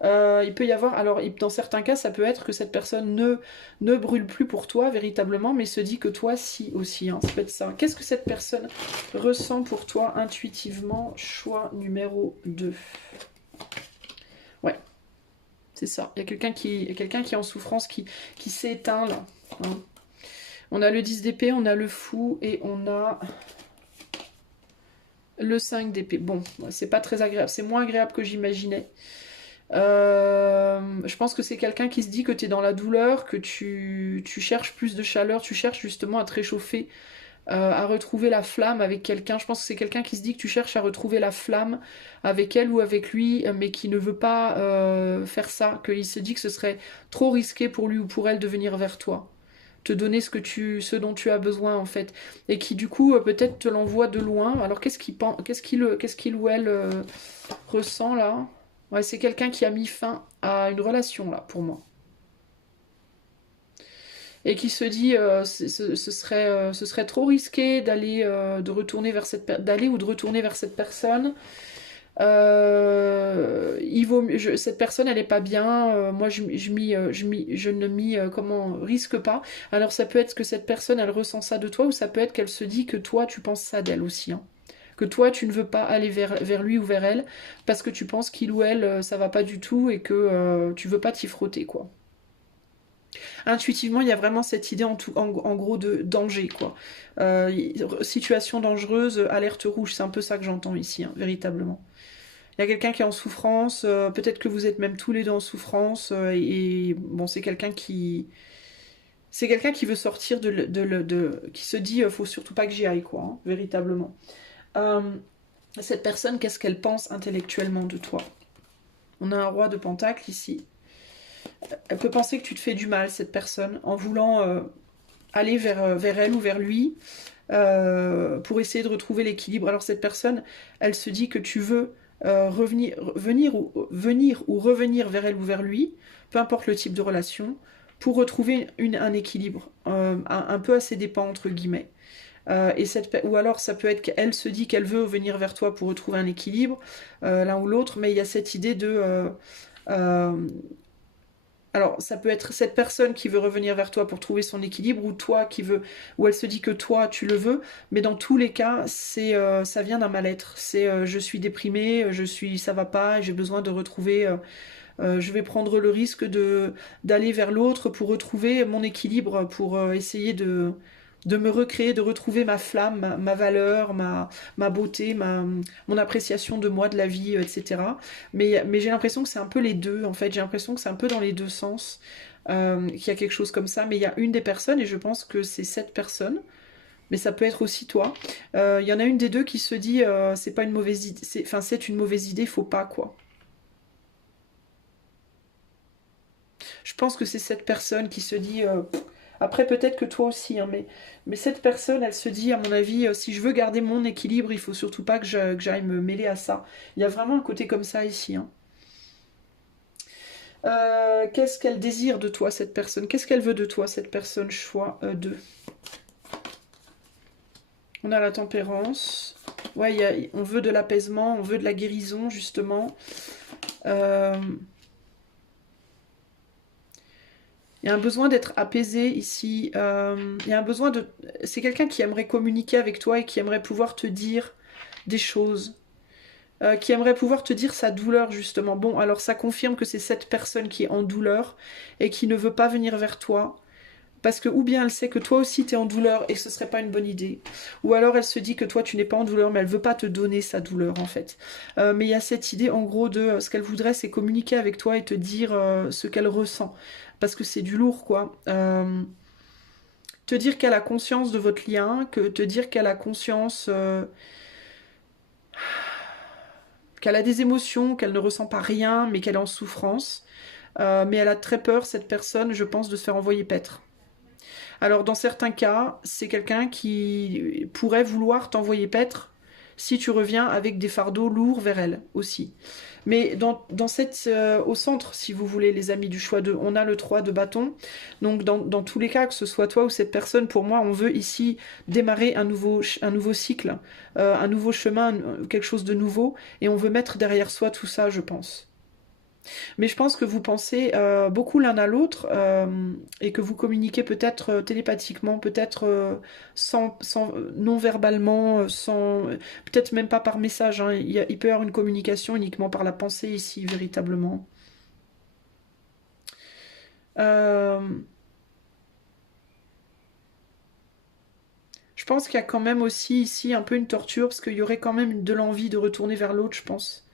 Il peut y avoir, alors dans certains cas, ça peut être que cette personne ne brûle plus pour toi véritablement, mais se dit que toi, si aussi. Hein, ça peut être ça. Qu'est-ce que cette personne ressent pour toi intuitivement? Choix numéro 2. Ouais, c'est ça. Il y a quelqu'un qui est en souffrance, qui s'éteint là. Hein. On a le 10 d'épée, on a le fou et on a le 5 d'épée. Bon, c'est pas très agréable. C'est moins agréable que j'imaginais. Je pense que c'est quelqu'un qui se dit que tu es dans la douleur, que tu cherches plus de chaleur, tu cherches justement à te réchauffer, à retrouver la flamme avec quelqu'un. Je pense que c'est quelqu'un qui se dit que tu cherches à retrouver la flamme avec elle ou avec lui, mais qui ne veut pas faire ça, qu'il se dit que ce serait trop risqué pour lui ou pour elle de venir vers toi. Te donner ce dont tu as besoin en fait, et qui du coup peut-être te l'envoie de loin. Alors qu'est-ce qu'il ou elle ressent là? Ouais, c'est quelqu'un qui a mis fin à une relation, là, pour moi. Et qui se dit, ce serait trop risqué d'aller ou de retourner vers cette personne. Cette personne, elle est pas bien. Moi, je ne risque pas. Alors, ça peut être que cette personne, elle ressent ça de toi, ou ça peut être qu'elle se dit que toi, tu penses ça d'elle aussi. Hein. Que toi, tu ne veux pas aller vers lui ou vers elle parce que tu penses qu'il ou elle, ça va pas du tout et que tu veux pas t'y frotter, quoi. Intuitivement, il y a vraiment cette idée en gros de danger, quoi. Situation dangereuse, alerte rouge, c'est un peu ça que j'entends ici, hein, véritablement. Il y a quelqu'un qui est en souffrance, peut-être que vous êtes même tous les deux en souffrance, et bon, c'est quelqu'un qui... C'est quelqu'un qui veut sortir qui se dit, faut surtout pas que j'y aille, quoi, hein, véritablement. Euh, cette personne, qu'est-ce qu'elle pense intellectuellement de toi? On a un roi de pentacle ici. Elle peut penser que tu te fais du mal, cette personne, en voulant aller vers elle ou vers lui, pour essayer de retrouver l'équilibre. Alors cette personne, elle se dit que tu veux venir ou revenir vers elle ou vers lui, peu importe le type de relation, pour retrouver un équilibre, un peu à ses dépens, entre guillemets. Ou alors ça peut être qu'elle se dit qu'elle veut venir vers toi pour retrouver un équilibre, l'un ou l'autre, mais il y a cette idée de... euh, alors, ça peut être cette personne qui veut revenir vers toi pour trouver son équilibre, ou toi qui veux, ou elle se dit que toi tu le veux, mais dans tous les cas, ça vient d'un mal-être. C'est je suis déprimée, ça va pas, j'ai besoin de retrouver, je vais prendre le risque d'aller vers l'autre pour retrouver mon équilibre, pour essayer de me recréer, de retrouver ma flamme, ma valeur, ma beauté, mon appréciation de moi, de la vie, etc. Mais j'ai l'impression que c'est un peu les deux, en fait. J'ai l'impression que c'est un peu dans les deux sens, qu'il y a quelque chose comme ça. Mais il y a une des personnes, et je pense que c'est cette personne, mais ça peut être aussi toi. Il y en a une des deux qui se dit, c'est pas une mauvaise idée, enfin c'est une mauvaise idée, faut pas, quoi. Je pense que c'est cette personne qui se dit... après, peut-être que toi aussi, hein, mais cette personne, elle se dit, à mon avis, si je veux garder mon équilibre, il faut surtout pas que j'aille me mêler à ça. Il y a vraiment un côté comme ça ici. Hein. Qu'est-ce qu'elle désire de toi, cette personne? Qu'est-ce qu'elle veut de toi, cette personne? Choix 2. On a la tempérance. Ouais, on veut de l'apaisement, on veut de la guérison, justement. Euh, Il y a un besoin d'être apaisé ici. Il y a un besoin de... C'est quelqu'un qui aimerait communiquer avec toi et qui aimerait pouvoir te dire des choses. Qui aimerait pouvoir te dire sa douleur, justement. Bon, alors ça confirme que c'est cette personne qui est en douleur et qui ne veut pas venir vers toi. Parce que ou bien elle sait que toi aussi tu es en douleur et ce serait pas une bonne idée. Ou alors elle se dit que toi tu n'es pas en douleur mais elle veut pas te donner sa douleur en fait. Mais il y a cette idée en gros de ce qu'elle voudrait c'est communiquer avec toi et te dire ce qu'elle ressent. Parce que c'est du lourd quoi. Te dire qu'elle a conscience de votre lien, que te dire qu'elle a conscience qu'elle a des émotions, qu'elle ne ressent pas rien mais qu'elle est en souffrance. Mais elle a très peur cette personne je pense de se faire envoyer paître. Alors dans certains cas, c'est quelqu'un qui pourrait vouloir t'envoyer paître si tu reviens avec des fardeaux lourds vers elle aussi. Mais au centre, si vous voulez, les amis du choix 2, on a le 3 de bâton. Donc dans tous les cas, que ce soit toi ou cette personne, pour moi, on veut ici démarrer un nouveau cycle, un nouveau chemin, quelque chose de nouveau, et on veut mettre derrière soi tout ça, je pense. Mais je pense que vous pensez beaucoup l'un à l'autre et que vous communiquez peut-être télépathiquement, peut-être non verbalement, peut-être même pas par message. Hein. Il peut y avoir une communication uniquement par la pensée ici, véritablement. Euh, je pense qu'il y a quand même aussi ici un peu une torture parce qu'il y aurait quand même de l'envie de retourner vers l'autre, je pense.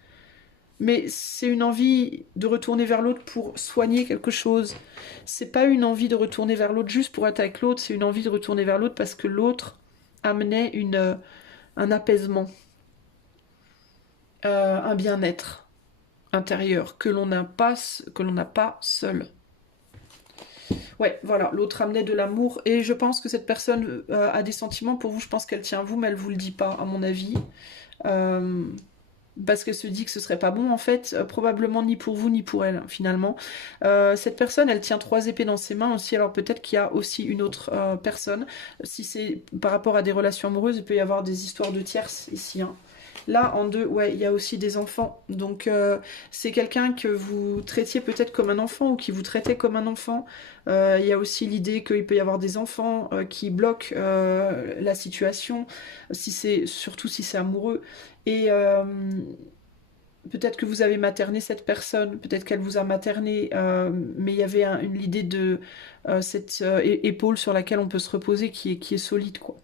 Mais c'est une envie de retourner vers l'autre pour soigner quelque chose. C'est pas une envie de retourner vers l'autre juste pour être avec l'autre, c'est une envie de retourner vers l'autre parce que l'autre amenait un apaisement, un bien-être intérieur que l'on n'a pas seul. Ouais, voilà, l'autre amenait de l'amour et je pense que cette personne a des sentiments pour vous. Je pense qu'elle tient à vous, mais elle vous le dit pas, à mon avis. Euh, Parce qu'elle se dit que ce serait pas bon en fait, probablement ni pour vous ni pour elle finalement. Cette personne elle tient 3 épées dans ses mains aussi, alors peut-être qu'il y a aussi une autre personne. Si c'est par rapport à des relations amoureuses, il peut y avoir des histoires de tierces ici. Hein. Là en 2, ouais, il y a aussi des enfants. Donc c'est quelqu'un que vous traitiez peut-être comme un enfant ou qui vous traitait comme un enfant. Il y a aussi l'idée qu'il peut y avoir des enfants qui bloquent la situation, surtout si c'est amoureux. Et peut-être que vous avez materné cette personne, peut-être qu'elle vous a materné, mais il y avait l'idée de cette épaule sur laquelle on peut se reposer qui est solide, quoi.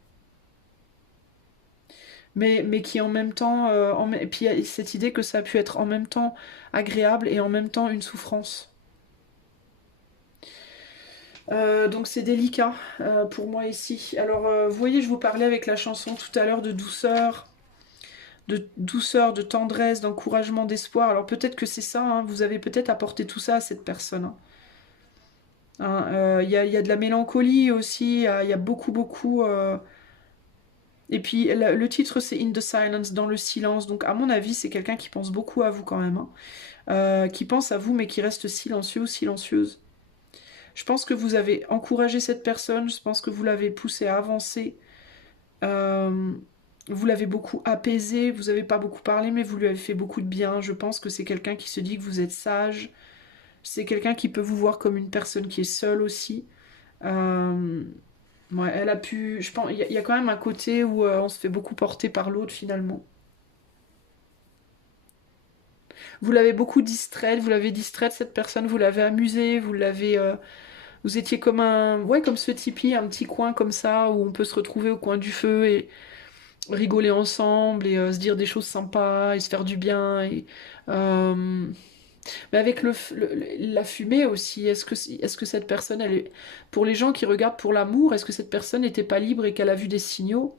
mais qui en même temps... et puis il y a cette idée que ça a pu être en même temps agréable et en même temps une souffrance. Donc c'est délicat pour moi ici. Alors vous voyez, je vous parlais avec la chanson tout à l'heure de douceur, de tendresse, d'encouragement, d'espoir. Alors peut-être que c'est ça, hein, vous avez peut-être apporté tout ça à cette personne. Hein. Hein, y a de la mélancolie aussi, il y a beaucoup, beaucoup... Et puis le titre c'est In the Silence, dans le silence. Donc à mon avis c'est quelqu'un qui pense beaucoup à vous quand même. Hein. Qui pense à vous mais qui reste silencieux ou silencieuse. Je pense que vous avez encouragé cette personne, je pense que vous l'avez poussée à avancer. Euh, vous l'avez beaucoup apaisée, vous n'avez pas beaucoup parlé mais vous lui avez fait beaucoup de bien. Je pense que c'est quelqu'un qui se dit que vous êtes sage. C'est quelqu'un qui peut vous voir comme une personne qui est seule aussi. Euh, ouais, elle a pu... Je pense, il y a quand même un côté où on se fait beaucoup porter par l'autre finalement. Vous l'avez beaucoup distraite, vous l'avez distraite cette personne, vous l'avez amusée, vous l'avez... vous étiez comme un... Ouais, comme ce Tipeee, un petit coin comme ça, où on peut se retrouver au coin du feu et rigoler ensemble et se dire des choses sympas et se faire du bien. Euh, Mais avec la fumée aussi, est-ce que cette personne, elle est... Pour les gens qui regardent pour l'amour, est-ce que cette personne n'était pas libre et qu'elle a vu des signaux?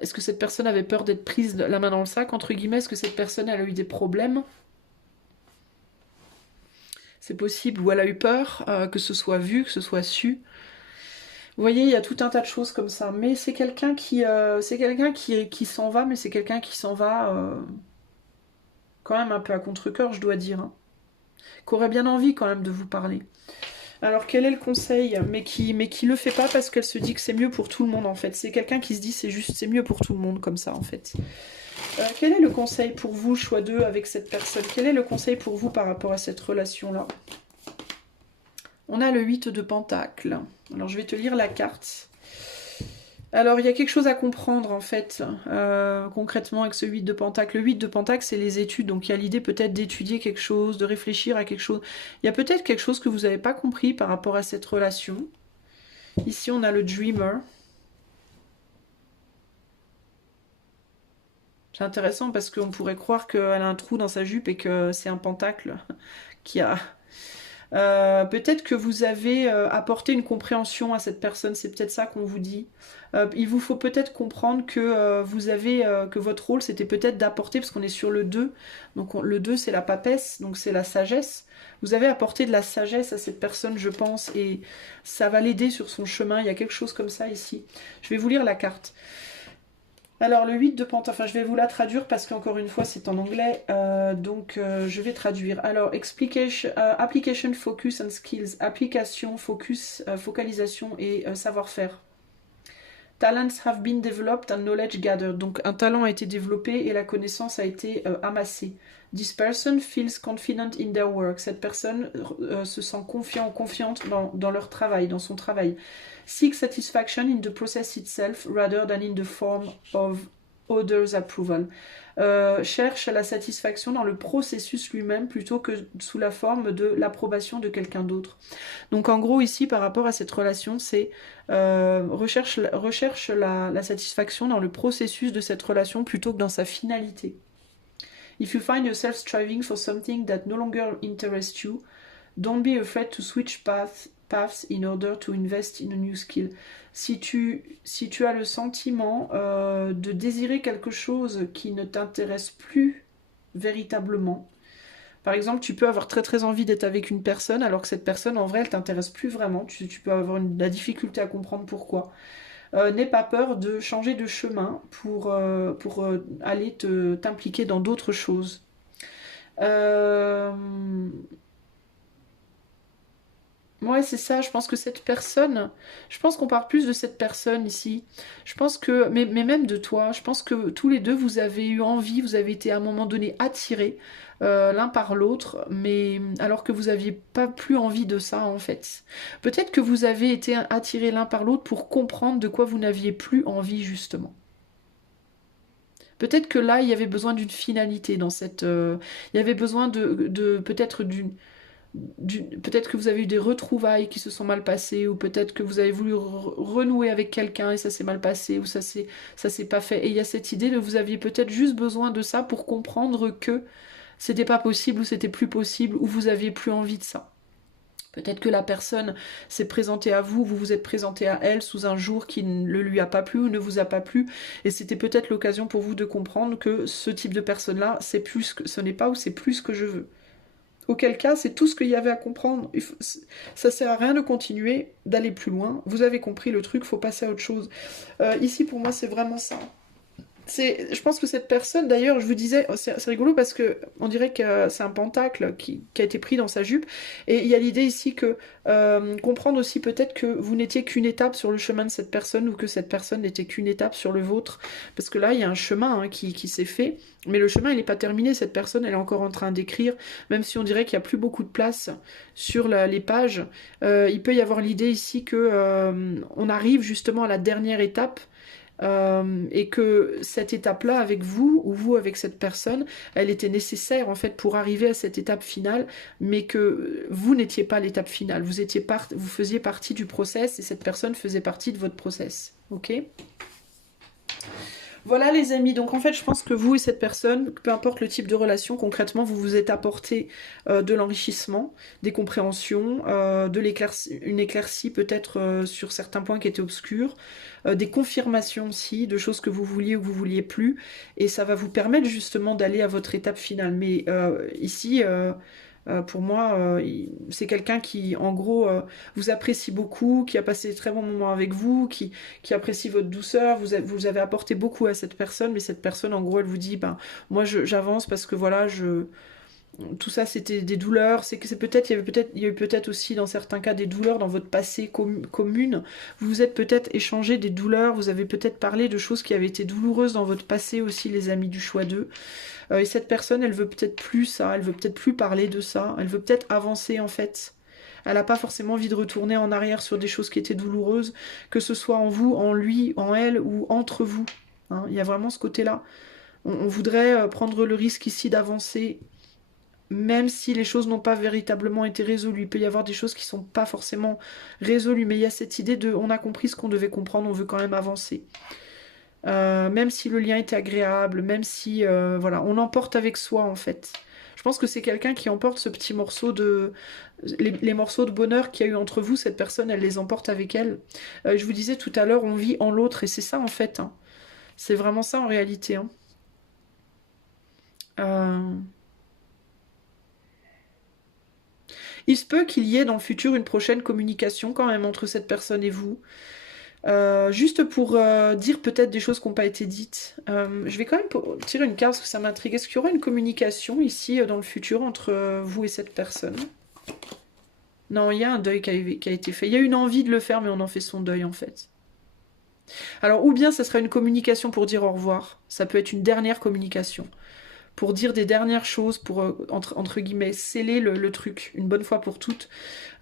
Est-ce que cette personne avait peur d'être prise la main dans le sac, entre guillemets? Est-ce que cette personne, elle a eu des problèmes? C'est possible, ou elle a eu peur que ce soit vu, que ce soit su. Vous voyez, il y a tout un tas de choses comme ça. Mais c'est quelqu'un qui s'en va, mais c'est quelqu'un qui s'en va quand même un peu à contre-cœur, je dois dire. Hein. Qui aurait bien envie quand même de vous parler. Alors quel est le conseil, mais qui le fait pas parce qu'elle se dit que c'est mieux pour tout le monde en fait. C'est quelqu'un qui se dit c'est mieux pour tout le monde comme ça en fait. Quel est le conseil pour vous, choix 2, avec cette personne? Quel est le conseil pour vous par rapport à cette relation-là? On a le 8 de Pentacle. Alors je vais te lire la carte. Alors il y a quelque chose à comprendre en fait, concrètement avec ce 8 de Pentacle. Le 8 de Pentacle c'est les études, donc il y a l'idée peut-être d'étudier quelque chose, de réfléchir à quelque chose. Il y a peut-être quelque chose que vous n'avez pas compris par rapport à cette relation. Ici on a le Dreamer. C'est intéressant parce qu'on pourrait croire qu'elle a un trou dans sa jupe et que c'est un pentacle qui a... peut-être que vous avez apporté une compréhension à cette personne, c'est peut-être ça qu'on vous dit. Il vous faut peut-être comprendre que que votre rôle c'était peut-être d'apporter, parce qu'on est sur le 2, donc le 2 c'est la papesse, donc c'est la sagesse. Vous avez apporté de la sagesse à cette personne, je pense, et ça va l'aider sur son chemin. Il y a quelque chose comme ça ici. Je vais vous lire la carte. Alors le 8 de Pentacle, enfin je vais vous la traduire parce qu'encore une fois c'est en anglais, donc je vais traduire. Alors application, focus and skills, application, focus, focalisation et savoir-faire. Talents have been developed and knowledge gathered. Donc un talent a été développé et la connaissance a été amassée. This person feels confident in their work. Cette personne se sent confiant, confiante dans leur travail, dans son travail. Seek satisfaction in the process itself rather than in the form of others' approval. Cherche la satisfaction dans le processus lui-même plutôt que sous la forme de l'approbation de quelqu'un d'autre. Donc en gros ici par rapport à cette relation c'est recherche la satisfaction dans le processus de cette relation plutôt que dans sa finalité. If you find yourself striving for something that no longer interests you, don't be afraid to switch paths in order to invest in a new skill. Si tu as le sentiment de désirer quelque chose qui ne t'intéresse plus véritablement, par exemple, tu peux avoir très très envie d'être avec une personne alors que cette personne en vrai elle t'intéresse plus vraiment, tu peux avoir la difficulté à comprendre pourquoi. N'aie pas peur de changer de chemin pour aller t'impliquer dans d'autres choses. Ouais, c'est ça, je pense que cette personne, je pense qu'on parle plus de cette personne ici. Je pense que, mais même de toi, je pense que tous les deux, vous avez eu envie, vous avez été à un moment donné attirés l'un par l'autre, mais alors que vous aviez pas plus envie de ça en fait. Peut-être que vous avez été attirés l'un par l'autre pour comprendre de quoi vous n'aviez plus envie justement. Peut-être que là, il y avait besoin d'une finalité dans cette... il y avait besoin de peut-être d'une peut-être que vous avez eu des retrouvailles qui se sont mal passées, ou peut-être que vous avez voulu renouer avec quelqu'un et ça s'est mal passé, ou ça s'est pas fait. Et il y a cette idée de vous aviez peut-être juste besoin de ça pour comprendre que c'était pas possible, ou c'était plus possible, ou vous aviez plus envie de ça. Peut-être que la personne s'est présentée à vous, vous vous êtes présenté à elle sous un jour qui ne lui a pas plu ou ne vous a pas plu, et c'était peut-être l'occasion pour vous de comprendre que ce type de personne-là, c'est plus que, ce n'est pas ou c'est plus ce que je veux. Auquel cas, c'est tout ce qu'il y avait à comprendre. Ça sert à rien de continuer, d'aller plus loin. Vous avez compris le truc, faut passer à autre chose. Ici, pour moi, c'est vraiment ça. Je pense que cette personne, d'ailleurs, je vous disais, c'est rigolo parce que on dirait que c'est un pentacle qui a été pris dans sa jupe. Et il y a l'idée ici que comprendre aussi peut-être que vous n'étiez qu'une étape sur le chemin de cette personne, ou que cette personne n'était qu'une étape sur le vôtre. Parce que là, il y a un chemin hein, qui s'est fait, mais le chemin, il n'est pas terminé. Cette personne, elle est encore en train d'écrire, même si on dirait qu'il n'y a plus beaucoup de place sur les pages. Il peut y avoir l'idée ici que on arrive justement à la dernière étape. Et que cette étape-là avec vous, ou vous avec cette personne, elle était nécessaire en fait pour arriver à cette étape finale, mais que vous n'étiez pas l'étape finale, vous faisiez partie du process, et cette personne faisait partie de votre process, ok ? Voilà les amis, donc en fait je pense que vous et cette personne, peu importe le type de relation, concrètement vous vous êtes apporté de l'enrichissement, des compréhensions, une éclaircie peut-être sur certains points qui étaient obscurs, des confirmations aussi de choses que vous vouliez ou que vous vouliez plus, et ça va vous permettre justement d'aller à votre étape finale. Mais ici... pour moi, c'est quelqu'un qui, en gros, vous apprécie beaucoup, qui a passé de très bons moments avec vous, qui apprécie votre douceur. Vous avez apporté beaucoup à cette personne, mais cette personne, en gros, elle vous dit, ben, moi, j'avance parce que voilà, tout ça, c'était des douleurs. C'est que il y a eu peut-être aussi, dans certains cas, des douleurs dans votre passé commune. Vous vous êtes peut-être échangé des douleurs. Vous avez peut-être parlé de choses qui avaient été douloureuses dans votre passé aussi, les amis du choix 2. Et cette personne, elle veut peut-être plus ça, elle veut peut-être plus parler de ça, elle veut peut-être avancer en fait. Elle n'a pas forcément envie de retourner en arrière sur des choses qui étaient douloureuses, que ce soit en vous, en lui, en elle ou entre vous. Hein, il y a vraiment ce côté-là. On voudrait prendre le risque ici d'avancer, même si les choses n'ont pas véritablement été résolues. Il peut y avoir des choses qui ne sont pas forcément résolues, mais il y a cette idée de on a compris ce qu'on devait comprendre, on veut quand même avancer. Même si le lien était agréable, même si voilà, on l'emporte avec soi en fait. Je pense que c'est quelqu'un qui emporte ce petit morceau de... Les morceaux de bonheur qu'il y a eu entre vous, cette personne, elle les emporte avec elle. Je vous disais tout à l'heure, on vit en l'autre, et c'est ça en fait. Hein. C'est vraiment ça en réalité. Hein. Il se peut qu'il y ait dans le futur une prochaine communication quand même entre cette personne et vous. Juste pour dire peut-être des choses qui n'ont pas été dites. Je vais quand même tirer une carte parce que ça m'intrigue. Est-ce qu'il y aura une communication ici dans le futur entre vous et cette personne? Non, il y a un deuil qui a été fait. Il y a une envie de le faire, mais on en fait son deuil en fait. Alors, ou bien ça sera une communication pour dire au revoir. Ça peut être une dernière communication. Pour dire des dernières choses, pour, entre guillemets, sceller le truc, une bonne fois pour toutes.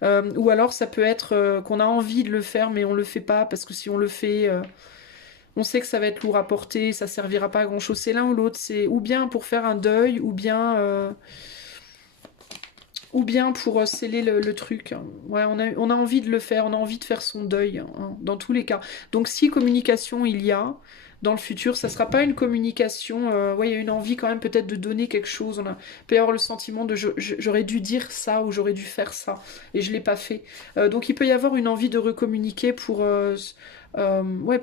Ou alors ça peut être qu'on a envie de le faire, mais on le fait pas, parce que si on le fait, on sait que ça va être lourd à porter, ça servira pas à grand chose. C'est l'un ou l'autre, c'est ou bien pour faire un deuil, ou bien pour sceller le truc. Ouais, on a envie de le faire, on a envie de faire son deuil, hein, dans tous les cas. Donc si communication il y a... Dans le futur, ça sera pas une communication. Ouais, il y a une envie quand même peut-être de donner quelque chose. Il peut y avoir le sentiment de j'aurais dû dire ça ou j'aurais dû faire ça et je l'ai pas fait. Donc il peut y avoir une envie de recommuniquer pour ouais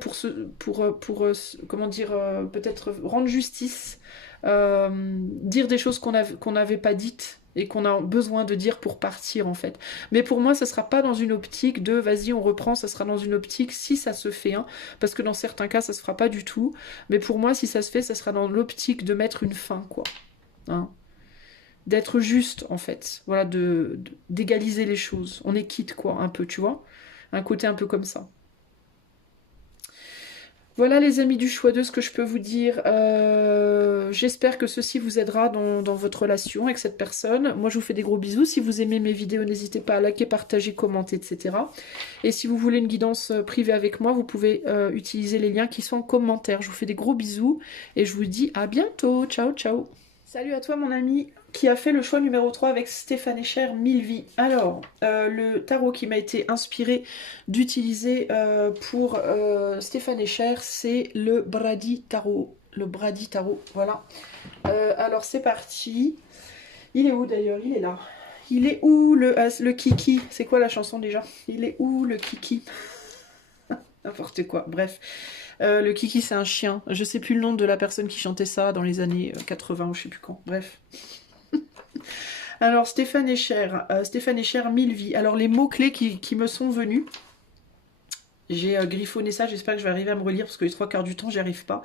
comment dire peut-être rendre justice, dire des choses qu'on n'avait pas dites et qu'on a besoin de dire pour partir en fait. Mais pour moi, ça sera pas dans une optique de vas-y on reprend, ça sera dans une optique si ça se fait, hein, parce que dans certains cas ça se fera pas du tout, mais pour moi si ça se fait, ça sera dans l'optique de mettre une fin quoi. Hein. D'être juste en fait, voilà, d'égaliser les choses. On est quitte quoi, un peu, tu vois, un côté un peu comme ça. Voilà les amis du choix 2, ce que je peux vous dire. J'espère que ceci vous aidera dans votre relation avec cette personne. Moi je vous fais des gros bisous. Si vous aimez mes vidéos, n'hésitez pas à liker, partager, commenter, etc. Et si vous voulez une guidance privée avec moi, vous pouvez utiliser les liens qui sont en commentaire. Je vous fais des gros bisous et je vous dis à bientôt. Ciao, ciao. Salut à toi mon ami qui a fait le choix numéro 3 avec Stéphane Escher, 1000 vies. Alors, le tarot qui m'a été inspiré d'utiliser pour Stéphane Escher, c'est le Brady Tarot. Le Brady Tarot, voilà. Alors c'est parti. Il est où d'ailleurs? Il est là. Il est où le Kiki? C'est quoi la chanson déjà? Il est où le Kiki? N'importe quoi, bref. Le Kiki, c'est un chien. Je sais plus le nom de la personne qui chantait ça dans les années 80 ou je sais plus quand. Bref. Alors, Stéphane Escher, 1000 vies. Alors, les mots-clés qui me sont venus. J'ai griffonné ça, j'espère que je vais arriver à me relire parce que les 3/4 du temps, j'y arrive pas.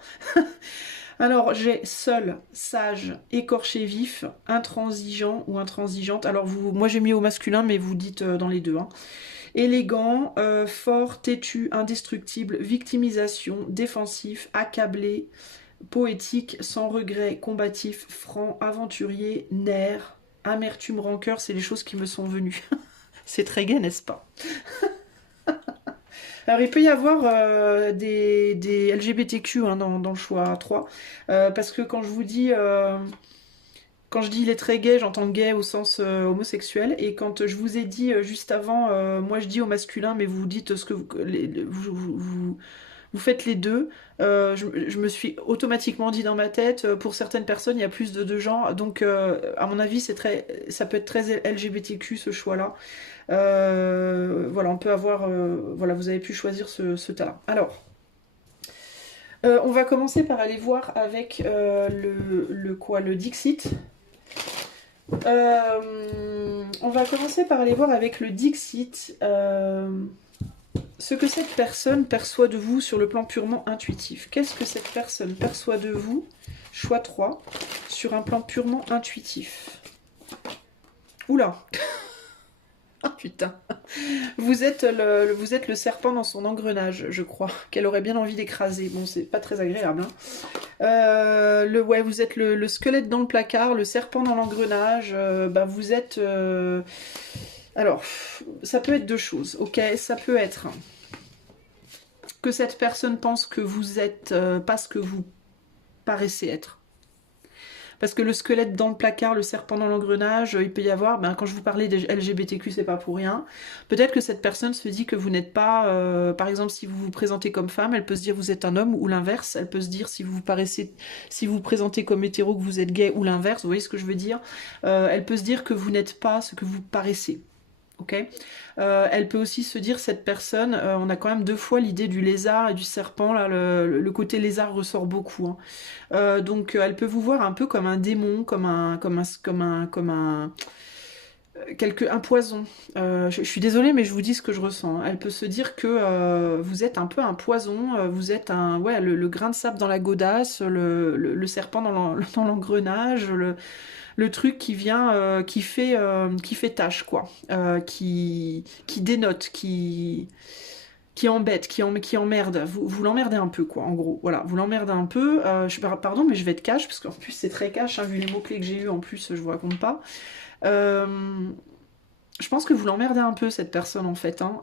Alors, j'ai seul, sage, écorché vif, intransigeant ou intransigeante. Alors, moi j'ai mis au masculin, mais vous dites dans les deux. Hein. Élégant, fort, têtu, indestructible, victimisation, défensif, accablé, poétique, sans regret, combatif, franc, aventurier, nerf, amertume, rancœur, c'est les choses qui me sont venues. C'est très gai, n'est-ce pas? Alors il peut y avoir des LGBTQ hein, dans le choix 3, parce que quand je vous dis... quand je dis il est très gay, j'entends gay au sens homosexuel. Et quand je vous ai dit juste avant, moi je dis au masculin, mais vous dites ce que vous faites les deux. Je me suis automatiquement dit dans ma tête, pour certaines personnes, il y a plus de deux genres. Donc, à mon avis, ça peut être très LGBTQ ce choix-là. Voilà, on peut avoir. Voilà, vous avez pu choisir ce talent. Alors. On va commencer par aller voir avec le Dixit. On va commencer par aller voir avec le Dixit ce que cette personne perçoit de vous sur le plan purement intuitif. Qu'est-ce que cette personne perçoit de vous, choix 3, sur un plan purement intuitif? Oula. Ah putain. Vous êtes le serpent dans son engrenage, je crois, qu'elle aurait bien envie d'écraser. Bon, c'est pas très agréable. Hein. Ouais, vous êtes le squelette dans le placard, le serpent dans l'engrenage. Bah, vous êtes... Alors, ça peut être deux choses, ok? Ça peut être que cette personne pense que vous êtes pas ce que vous paraissez être. Parce que le squelette dans le placard, le serpent dans l'engrenage, il peut y avoir, quand je vous parlais des LGBTQ, c'est pas pour rien. Peut-être que cette personne se dit que vous n'êtes pas, par exemple, si vous vous présentez comme femme, elle peut se dire vous êtes un homme, ou l'inverse. Elle peut se dire si vous vous présentez comme hétéro, que vous êtes gay, ou l'inverse. Vous voyez ce que je veux dire? Elle peut se dire que vous n'êtes pas ce que vous paraissez. Ok. Elle peut aussi se dire, cette personne, on a quand même deux fois l'idée du lézard et du serpent, là, le côté lézard ressort beaucoup. Hein. Donc elle peut vous voir un peu comme un démon, comme un poison. Je suis désolée, mais je vous dis ce que je ressens. Hein. Elle peut se dire que vous êtes un peu un poison, vous êtes le grain de sable dans la godasse, le serpent dans l'engrenage, le truc qui vient, qui fait tâche, quoi, qui dénote, qui embête, qui emmerde. Vous l'emmerdez un peu, quoi, en gros. Voilà, vous l'emmerdez un peu. Pardon, mais je vais être cash, parce qu'en plus c'est très cash, hein, vu les mots-clés que j'ai eu en plus, je vous raconte pas. Je pense que vous l'emmerdez un peu, cette personne, en fait. Hein.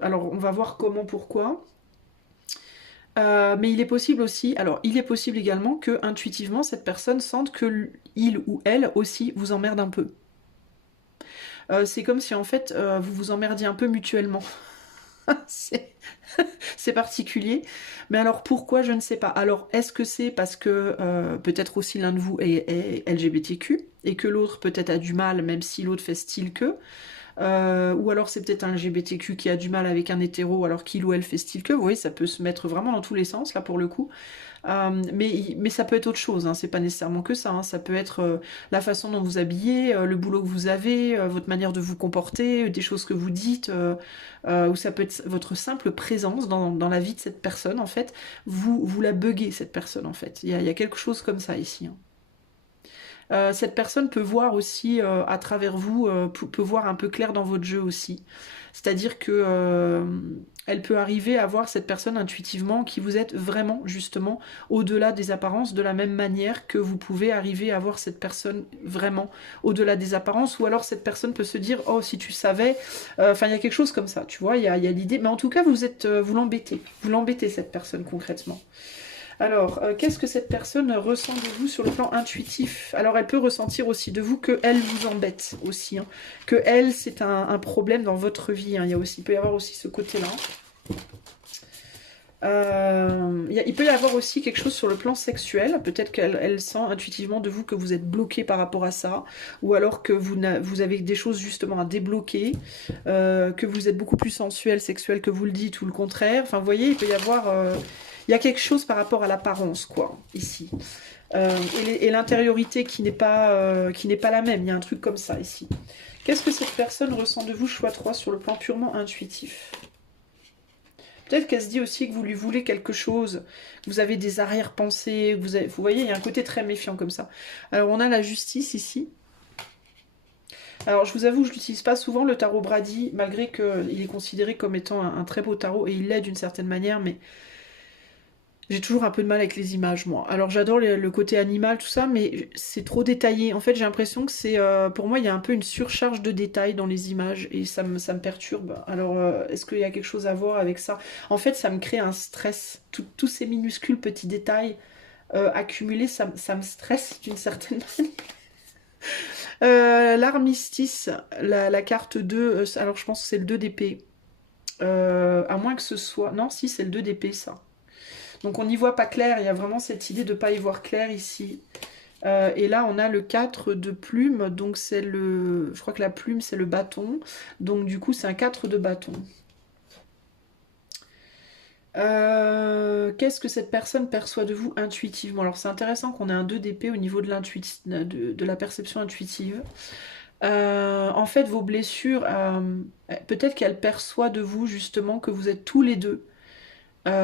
Alors, on va voir comment, pourquoi. Mais il est possible aussi, alors il est possible également que intuitivement cette personne sente que il ou elle aussi vous emmerde un peu. C'est comme si en fait vous vous emmerdiez un peu mutuellement. C'est particulier. Mais alors pourquoi, je ne sais pas. Alors est-ce que c'est parce que peut-être aussi l'un de vous est LGBTQ et que l'autre peut-être a du mal, même si l'autre fait style que. Ou alors c'est peut-être un LGBTQ qui a du mal avec un hétéro alors qu'il ou elle fait style que, vous voyez, ça peut se mettre vraiment dans tous les sens là pour le coup. Mais ça peut être autre chose, hein. C'est pas nécessairement que ça, hein. Ça peut être la façon dont vous habillez, le boulot que vous avez, votre manière de vous comporter, des choses que vous dites, ou ça peut être votre simple présence dans la vie de cette personne en fait. Vous la buguez cette personne en fait, il y a quelque chose comme ça ici, hein. Cette personne peut voir aussi à travers vous, peut voir un peu clair dans votre jeu aussi. C'est-à-dire que elle peut arriver à voir cette personne intuitivement qui vous êtes vraiment justement au-delà des apparences, de la même manière que vous pouvez arriver à voir cette personne vraiment au-delà des apparences, ou alors cette personne peut se dire oh si tu savais, enfin il y a quelque chose comme ça, tu vois, il y a l'idée, mais en tout cas vous l'embêtez cette personne concrètement. Alors, qu'est-ce que cette personne ressent de vous sur le plan intuitif? Alors, elle peut ressentir aussi de vous que elle vous embête aussi, hein. Que elle, c'est un problème dans votre vie, hein. Il peut y avoir aussi ce côté-là. Il peut y avoir aussi quelque chose sur le plan sexuel. Peut-être qu'elle sent intuitivement de vous que vous êtes bloqué par rapport à ça, ou alors que vous avez des choses justement à débloquer, que vous êtes beaucoup plus sensuel, sexuel que vous le dites, ou le contraire. Enfin, vous voyez, il peut y avoir... il y a quelque chose par rapport à l'apparence, quoi, ici. Et l'intériorité qui n'est pas la même. Il y a un truc comme ça, ici. Qu'est-ce que cette personne ressent de vous, choix 3, sur le plan purement intuitif? Peut-être qu'elle se dit aussi que vous lui voulez quelque chose, que vous avez des arrière-pensées, vous voyez, il y a un côté très méfiant comme ça. Alors, on a la justice ici. Alors, je vous avoue, je n'utilise pas souvent le tarot Brady, malgré qu'il est considéré comme étant un très beau tarot, et il l'est d'une certaine manière, mais j'ai toujours un peu de mal avec les images, moi. Alors, j'adore le côté animal, tout ça, mais c'est trop détaillé. En fait, j'ai l'impression que c'est... pour moi, il y a un peu une surcharge de détails dans les images, et ça me perturbe. Alors, est-ce qu'il y a quelque chose à voir avec ça? En fait, ça me crée un stress. Tous ces minuscules petits détails accumulés, ça me stresse d'une certaine manière. L'armistice, la carte 2, alors je pense que c'est le 2 d'épée. À moins que ce soit... Non, si, c'est le 2 d'épée, ça. Donc on n'y voit pas clair, il y a vraiment cette idée de ne pas y voir clair ici. Et là on a le 4 de plume, donc c'est le... Je crois que la plume c'est le bâton, donc du coup c'est un 4 de bâton. Qu'est-ce que cette personne perçoit de vous intuitivement? Alors c'est intéressant qu'on ait un 2 d'épée au niveau de la perception intuitive. En fait vos blessures, peut-être qu'elle perçoit de vous justement que vous êtes tous les deux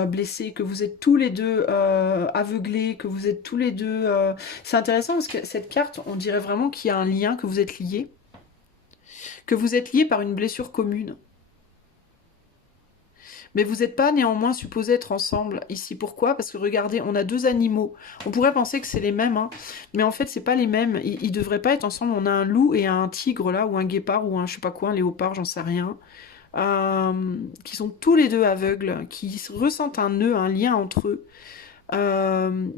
blessés, que vous êtes tous les deux aveuglés, que vous êtes tous les deux... C'est intéressant parce que cette carte, on dirait vraiment qu'il y a un lien, que vous êtes liés. Que vous êtes liés par une blessure commune. Mais vous n'êtes pas néanmoins supposés être ensemble ici. Pourquoi? Parce que regardez, on a deux animaux. On pourrait penser que c'est les mêmes, hein, mais en fait, c'est pas les mêmes. Ils devraient pas être ensemble. On a un loup et un tigre là, ou un guépard, ou un je sais pas quoi, un léopard, j'en sais rien. Qui sont tous les deux aveugles, qui ressentent un nœud, un lien entre eux,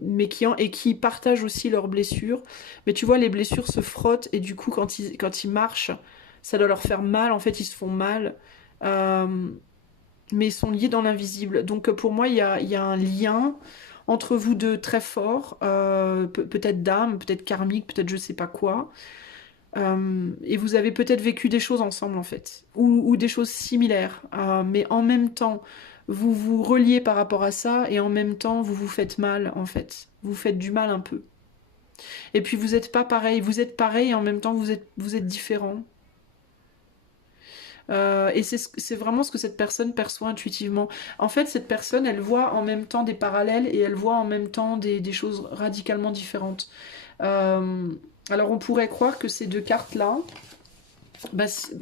mais qui partagent aussi leurs blessures. Mais tu vois, les blessures se frottent et du coup, quand ils marchent, ça doit leur faire mal. En fait, ils se font mal. Mais ils sont liés dans l'invisible. Donc pour moi, il y a un lien entre vous deux très fort, peut-être d'âme, peut-être karmique, peut-être je sais pas quoi. Et vous avez peut-être vécu des choses ensemble en fait, ou des choses similaires, mais en même temps, vous vous reliez par rapport à ça, et en même temps, vous vous faites mal en fait. Vous faites du mal un peu. Et puis vous n'êtes pas pareil, vous êtes pareil et en même temps vous êtes différents. Et c'est vraiment ce que cette personne perçoit intuitivement. En fait, cette personne, elle voit en même temps des parallèles et elle voit en même temps des choses radicalement différentes. Alors on pourrait croire que ces deux cartes-là,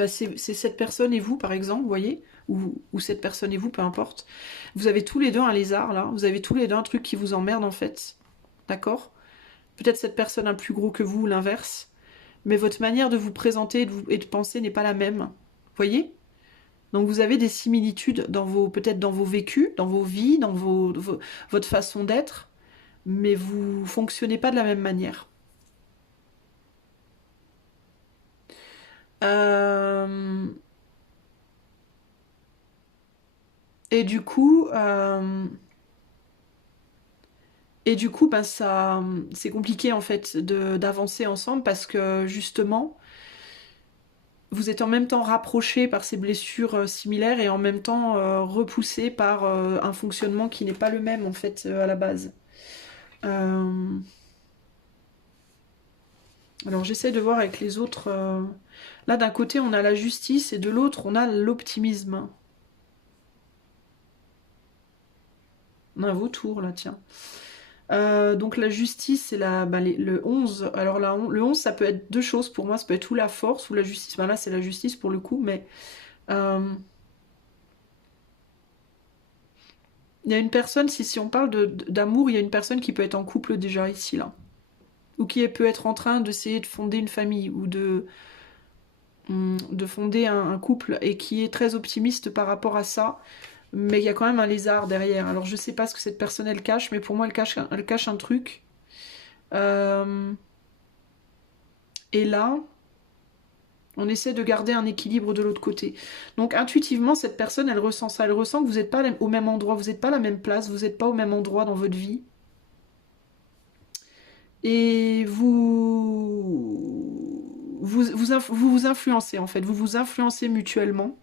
c'est cette personne et vous, par exemple, vous voyez, ou cette personne et vous, peu importe. Vous avez tous les deux un lézard, là. Vous avez tous les deux un truc qui vous emmerde, en fait. D'accord? Peut-être cette personne un plus gros que vous, ou l'inverse. Mais votre manière de vous présenter et de penser n'est pas la même. Vous voyez? Donc vous avez des similitudes peut-être dans vos vécus, dans vos vies, dans votre façon d'être, mais vous fonctionnez pas de la même manière. Euh, Et du coup, ben ça, c'est compliqué en fait d'avancer ensemble parce que justement, vous êtes en même temps rapprochés par ces blessures similaires et en même temps repoussés par un fonctionnement qui n'est pas le même en fait à la base. Euh, Alors j'essaie de voir avec les autres. Là d'un côté on a la justice et de l'autre on a l'optimisme. On a un vautour là, tiens. Donc la justice, c'est le 11. Alors le 11, ça peut être deux choses pour moi. Ça peut être ou la force ou la justice. Ben là, c'est la justice pour le coup, mais... il y a une personne, si on parle d'amour, il y a une personne qui peut être en couple déjà ici, là. Ou qui peut être en train d'essayer de fonder une famille ou de fonder un couple et qui est très optimiste par rapport à ça. mais il y a quand même un lézard derrière. Alors je sais pas ce que cette personne elle cache, mais pour moi elle cache un truc. Et là, on essaie de garder un équilibre de l'autre côté. Donc intuitivement, cette personne, elle ressent ça. Elle ressent que vous n'êtes pas au même endroit, vous n'êtes pas à la même place, vous n'êtes pas au même endroit dans votre vie. Et vous influencez en fait, vous vous influencez mutuellement.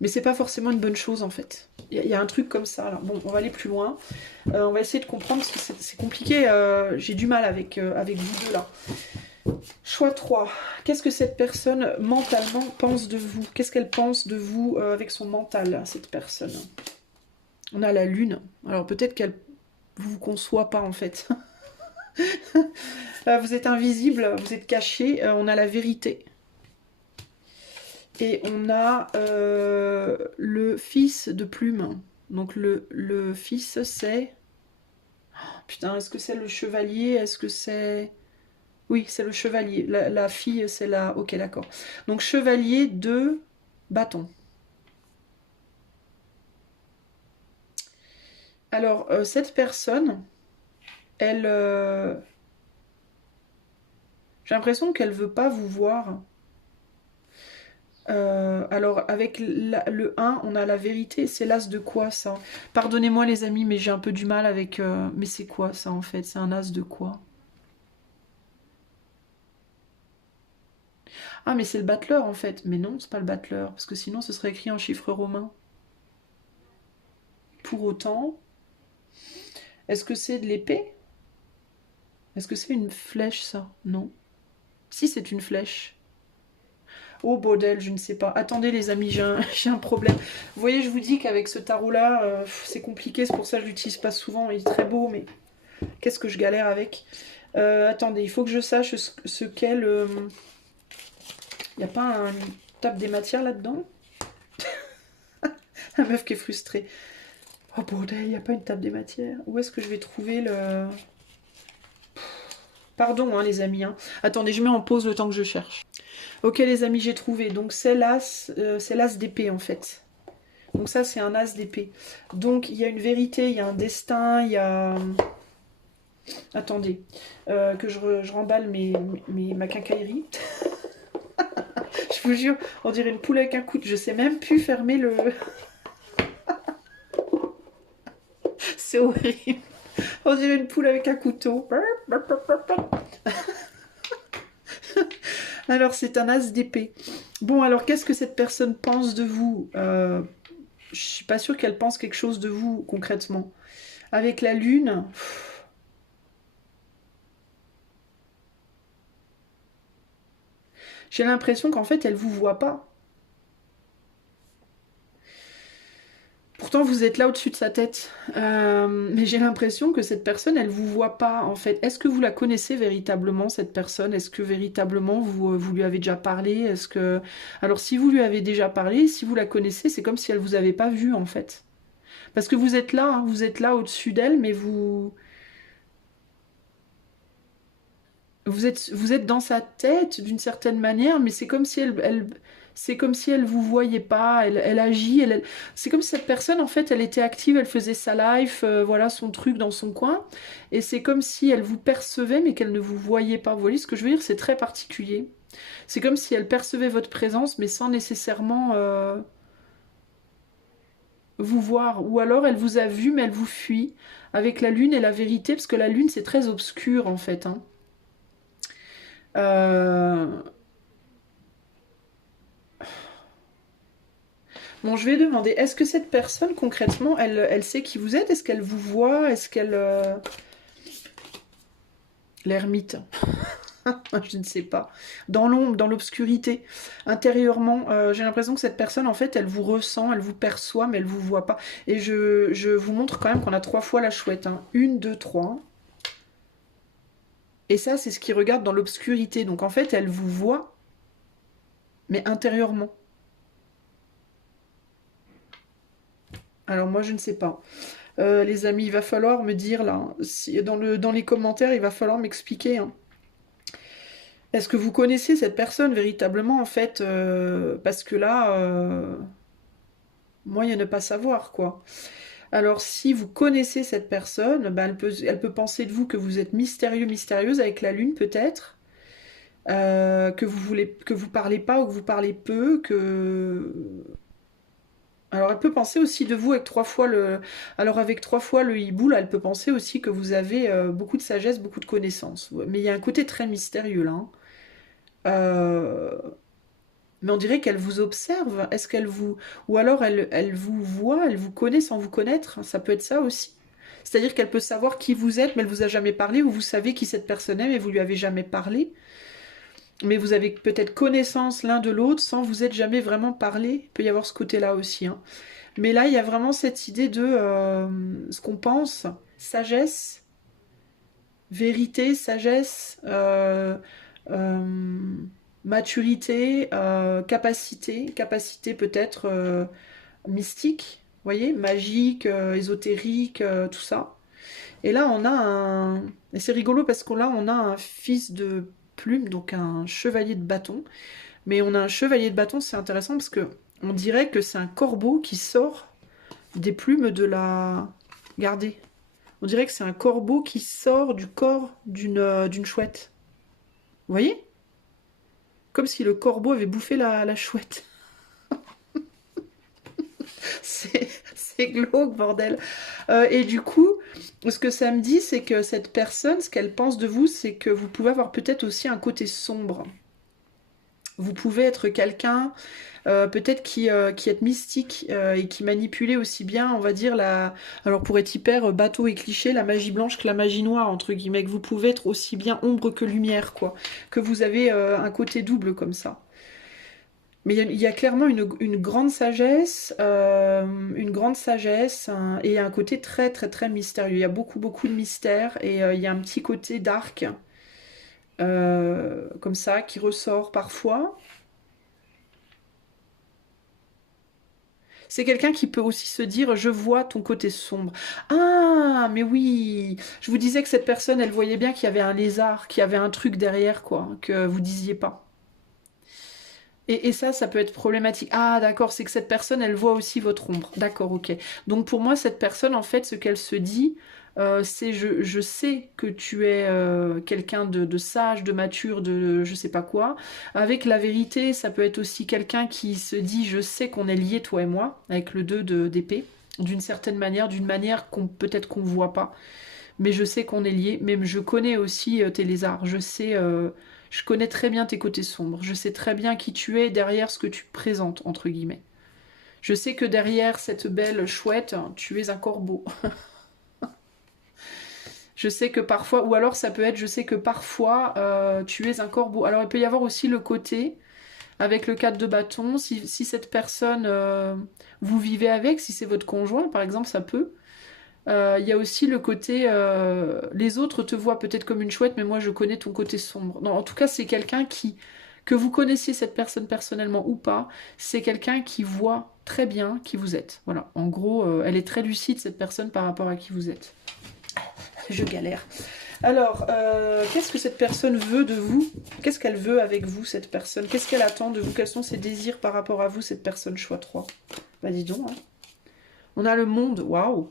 Mais c'est pas forcément une bonne chose en fait. Il y a un truc comme ça là. Bon, on va aller plus loin. On va essayer de comprendre parce que c'est compliqué. J'ai du mal avec vous deux là. Choix 3. Qu'est-ce que cette personne mentalement pense de vous? Qu'est-ce qu'elle pense de vous avec son mental, cette personne? On a la lune. Alors peut-être qu'elle vous conçoit pas en fait. Vous êtes invisible, vous êtes caché. On a la vérité. Et on a le fils de plume. Donc le fils c'est... Oh, putain, est-ce que c'est le chevalier? Est-ce que c'est... Oui, c'est le chevalier. La fille, c'est la... Ok, d'accord. Donc, chevalier de bâton. Alors, cette personne, elle... J'ai l'impression qu'elle veut pas vous voir. Alors, avec le 1, on a la vérité. C'est l'as de quoi, ça? Pardonnez-moi, les amis, mais j'ai un peu du mal avec... Mais c'est quoi, ça, en fait? C'est un as de quoi? Ah, mais c'est le battleur, en fait. Mais non, c'est pas le battleur. Parce que sinon, ce serait écrit en chiffres romains. Pour autant... Est-ce que c'est de l'épée? Est-ce que c'est une flèche, ça? Non. Si, c'est une flèche. Oh, bordel, je ne sais pas. Attendez, les amis, j'ai un problème. Vous voyez, je vous dis qu'avec ce tarot-là, c'est compliqué. C'est pour ça que je l'utilise pas souvent. Il est très beau, mais qu'est-ce que je galère avec. Attendez, il faut que je sache ce qu'est le... Il n'y a pas une table des matières là-dedans? La meuf qui est frustrée. Oh, bordel, il n'y a pas une table des matières. Où est-ce que je vais trouver le... Pardon, hein, les amis. Hein. Attendez, je mets en pause le temps que je cherche. Ok, les amis, j'ai trouvé. Donc, c'est l'as d'épée, en fait. Donc, ça, c'est un as d'épée. Donc, il y a une vérité, il y a un destin, il y a... Attendez, que je remballe ma quincaillerie. Je vous jure, on dirait une poule avec un couteau. Je sais même plus fermer le... C'est horrible. On dirait une poule avec un couteau. Alors, c'est un as d'épée. Bon, alors, qu'est-ce que cette personne pense de vous? Je suis pas sûre qu'elle pense quelque chose de vous, concrètement. Avec la lune... J'ai l'impression qu'en fait, elle vous voit pas. Pourtant, vous êtes là au-dessus de sa tête. Mais j'ai l'impression que cette personne, elle vous voit pas, en fait. Est-ce que vous la connaissez véritablement, cette personne? Est-ce que véritablement, vous lui avez déjà parlé? Est-ce que... Alors, si vous lui avez déjà parlé, si vous la connaissez, c'est comme si elle vous avait pas vu, en fait. Parce que vous êtes là, hein, vous êtes là au-dessus d'elle, mais vous... Vous êtes dans sa tête d'une certaine manière, mais c'est comme si c'est comme si elle vous voyait pas, elle agit, c'est comme si cette personne en fait elle était active, elle faisait sa life, voilà son truc dans son coin, et c'est comme si elle vous percevait mais qu'elle ne vous voyait pas. Vous voyez ce que je veux dire? C'est très particulier. C'est comme si elle percevait votre présence mais sans nécessairement vous voir, ou alors elle vous a vu mais elle vous fuit avec la lune et la vérité, parce que la lune c'est très obscur en fait, hein. Euh, Bon, je vais demander, est-ce que cette personne, concrètement, elle sait qui vous êtes? Est-ce qu'elle vous voit? Est-ce qu'elle... L'ermite. Je ne sais pas. Dans l'ombre, dans l'obscurité, intérieurement, j'ai l'impression que cette personne, en fait, elle vous ressent, elle vous perçoit, mais elle vous voit pas. Et je vous montre quand même qu'on a 3 fois la chouette. Hein. 1, 2, 3. Et ça, c'est ce qui regarde dans l'obscurité. Donc, en fait, elle vous voit, mais intérieurement. Alors, moi, je ne sais pas. Les amis, il va falloir me dire, là, si, dans les commentaires, il va falloir m'expliquer. Hein. Est-ce que vous connaissez cette personne véritablement, en fait? Parce que là... moyen de ne pas savoir, quoi. Alors, si vous connaissez cette personne, ben, elle peut penser de vous que vous êtes mystérieux, mystérieuse, avec la lune peut-être, que vous parlez pas ou que vous parlez peu, que... Alors, elle peut penser aussi de vous avec trois fois le... Alors, avec trois fois le hibou, là, elle peut penser aussi que vous avez beaucoup de sagesse, beaucoup de connaissances. Ouais, mais il y a un côté très mystérieux, là. Hein. Euh, Mais on dirait qu'elle vous observe. Est-ce qu'elle vous... Ou alors elle vous voit, elle vous connaît sans vous connaître. Ça peut être ça aussi. C'est-à-dire qu'elle peut savoir qui vous êtes, mais elle vous a jamais parlé, ou vous savez qui cette personne est, mais vous lui avez jamais parlé. Mais vous avez peut-être connaissance l'un de l'autre sans vous être jamais vraiment parlé. Il peut y avoir ce côté-là aussi. Hein. Mais là, il y a vraiment cette idée de ce qu'on pense, sagesse, vérité, sagesse, euh, maturité, capacité peut-être mystique, vous voyez, magique, ésotérique, tout ça. Et là, on a un... Et c'est rigolo parce que là, on a un fils de plume, donc un chevalier de bâton. Mais on a un chevalier de bâton, c'est intéressant parce que on dirait que c'est un corbeau qui sort des plumes de la... Regardez. On dirait que c'est un corbeau qui sort du corps d'une chouette. Vous voyez? Comme si le corbeau avait bouffé la chouette. C'est glauque, bordel. Et du coup, ce que ça me dit, c'est que cette personne, ce qu'elle pense de vous, c'est que vous pouvez avoir peut-être aussi un côté sombre. Vous pouvez être quelqu'un, peut-être qui est mystique et qui manipulait aussi bien, on va dire, la... Alors pour être hyper bateau et cliché, la magie blanche que la magie noire, entre guillemets, que vous pouvez être aussi bien ombre que lumière, quoi. Que vous avez un côté double comme ça. Mais il y a clairement une grande sagesse et un côté très très très mystérieux. Il y a beaucoup beaucoup de mystères et il y a un petit côté dark comme ça qui ressort parfois. C'est quelqu'un qui peut aussi se dire je vois ton côté sombre. Ah mais oui, je vous disais que cette personne elle voyait bien qu'il y avait un lézard, qu'il y avait un truc derrière quoi que vous disiez pas. Et ça peut être problématique. Ah, d'accord, c'est que cette personne, elle voit aussi votre ombre. D'accord, ok. Donc pour moi, cette personne, en fait, ce qu'elle se dit, c'est je sais que tu es quelqu'un de sage, de mature, de je sais pas quoi. Avec la vérité, ça peut être aussi quelqu'un qui se dit je sais qu'on est liés, toi et moi, avec le 2 d'épée, d'une certaine manière, d'une manière qu'on peut-être qu'on voit pas mais je sais qu'on est liés. Mais je connais aussi tes lézards. Je connais très bien tes côtés sombres. Je sais très bien qui tu es derrière ce que tu présentes, entre guillemets. Je sais que derrière cette belle chouette, tu es un corbeau. Je sais que parfois, ou alors ça peut être, je sais que parfois, tu es un corbeau. Alors il peut y avoir aussi le côté, avec le 4 de bâton, si cette personne, vous vivez avec, si c'est votre conjoint, par exemple, ça peut. Il y a aussi le côté les autres te voient peut-être comme une chouette, mais moi je connais ton côté sombre. Non, en tout cas, c'est quelqu'un qui, que vous connaissiez cette personne personnellement ou pas, c'est quelqu'un qui voit très bien qui vous êtes. Voilà, en gros, elle est très lucide cette personne par rapport à qui vous êtes. Je galère. Alors, qu'est-ce que cette personne veut de vous? Qu'est-ce qu'elle veut avec vous, cette personne? Qu'est-ce qu'elle attend de vous? Quels sont ses désirs par rapport à vous, cette personne choix 3? Bah dis donc, hein. On a le monde, waouh!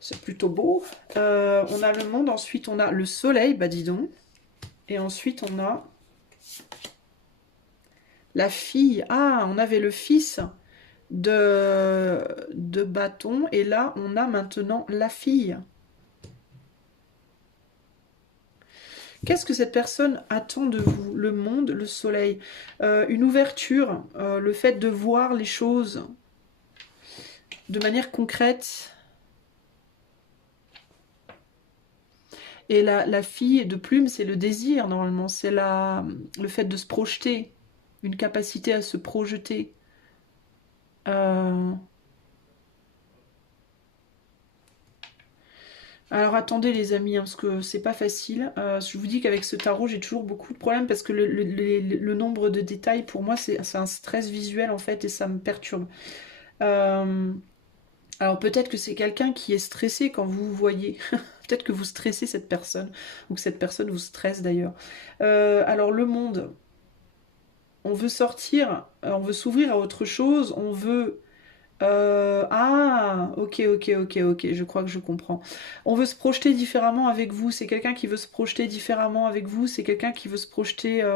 C'est plutôt beau. On a le monde, ensuite on a le soleil, bah dis donc. Et ensuite on a la fille. Ah, on avait le fils de bâton. Et là, on a maintenant la fille. Qu'est-ce que cette personne attend de vous? Le monde, le soleil. Une ouverture, le fait de voir les choses de manière concrète. Et la fille de plume, c'est le désir, normalement. C'est le fait de se projeter. Une capacité à se projeter. Alors attendez les amis, hein, parce que c'est pas facile. Je vous dis qu'avec ce tarot, j'ai toujours beaucoup de problèmes parce que le nombre de détails, pour moi, c'est un stress visuel en fait et ça me perturbe. Alors peut-être que c'est quelqu'un qui est stressé quand vous vous voyez. Peut-être que vous stressez cette personne, ou que cette personne vous stresse d'ailleurs. Alors le monde, on veut sortir, on veut s'ouvrir à autre chose, on veut Ah, ok, ok, ok, ok, je crois que je comprends. On veut se projeter différemment avec vous, c'est quelqu'un qui veut se projeter différemment avec vous, c'est quelqu'un qui veut se projeter,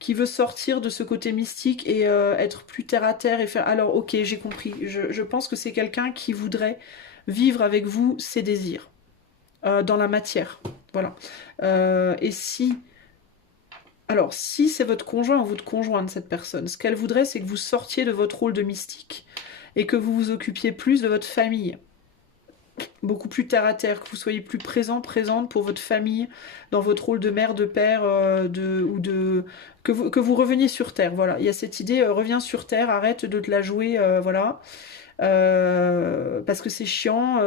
qui veut sortir de ce côté mystique et être plus terre à terre et faire... Alors, ok, j'ai compris, je pense que c'est quelqu'un qui voudrait vivre avec vous ses désirs, dans la matière, voilà. Et si... Alors, si c'est votre conjoint ou votre conjointe, cette personne, ce qu'elle voudrait, c'est que vous sortiez de votre rôle de mystique et que vous vous occupiez plus de votre famille, beaucoup plus terre à terre, que vous soyez plus présent, présente pour votre famille, dans votre rôle de mère, de père, ou de... Que vous reveniez sur terre, voilà. Il y a cette idée, reviens sur terre, arrête de te la jouer, voilà. Parce que c'est chiant,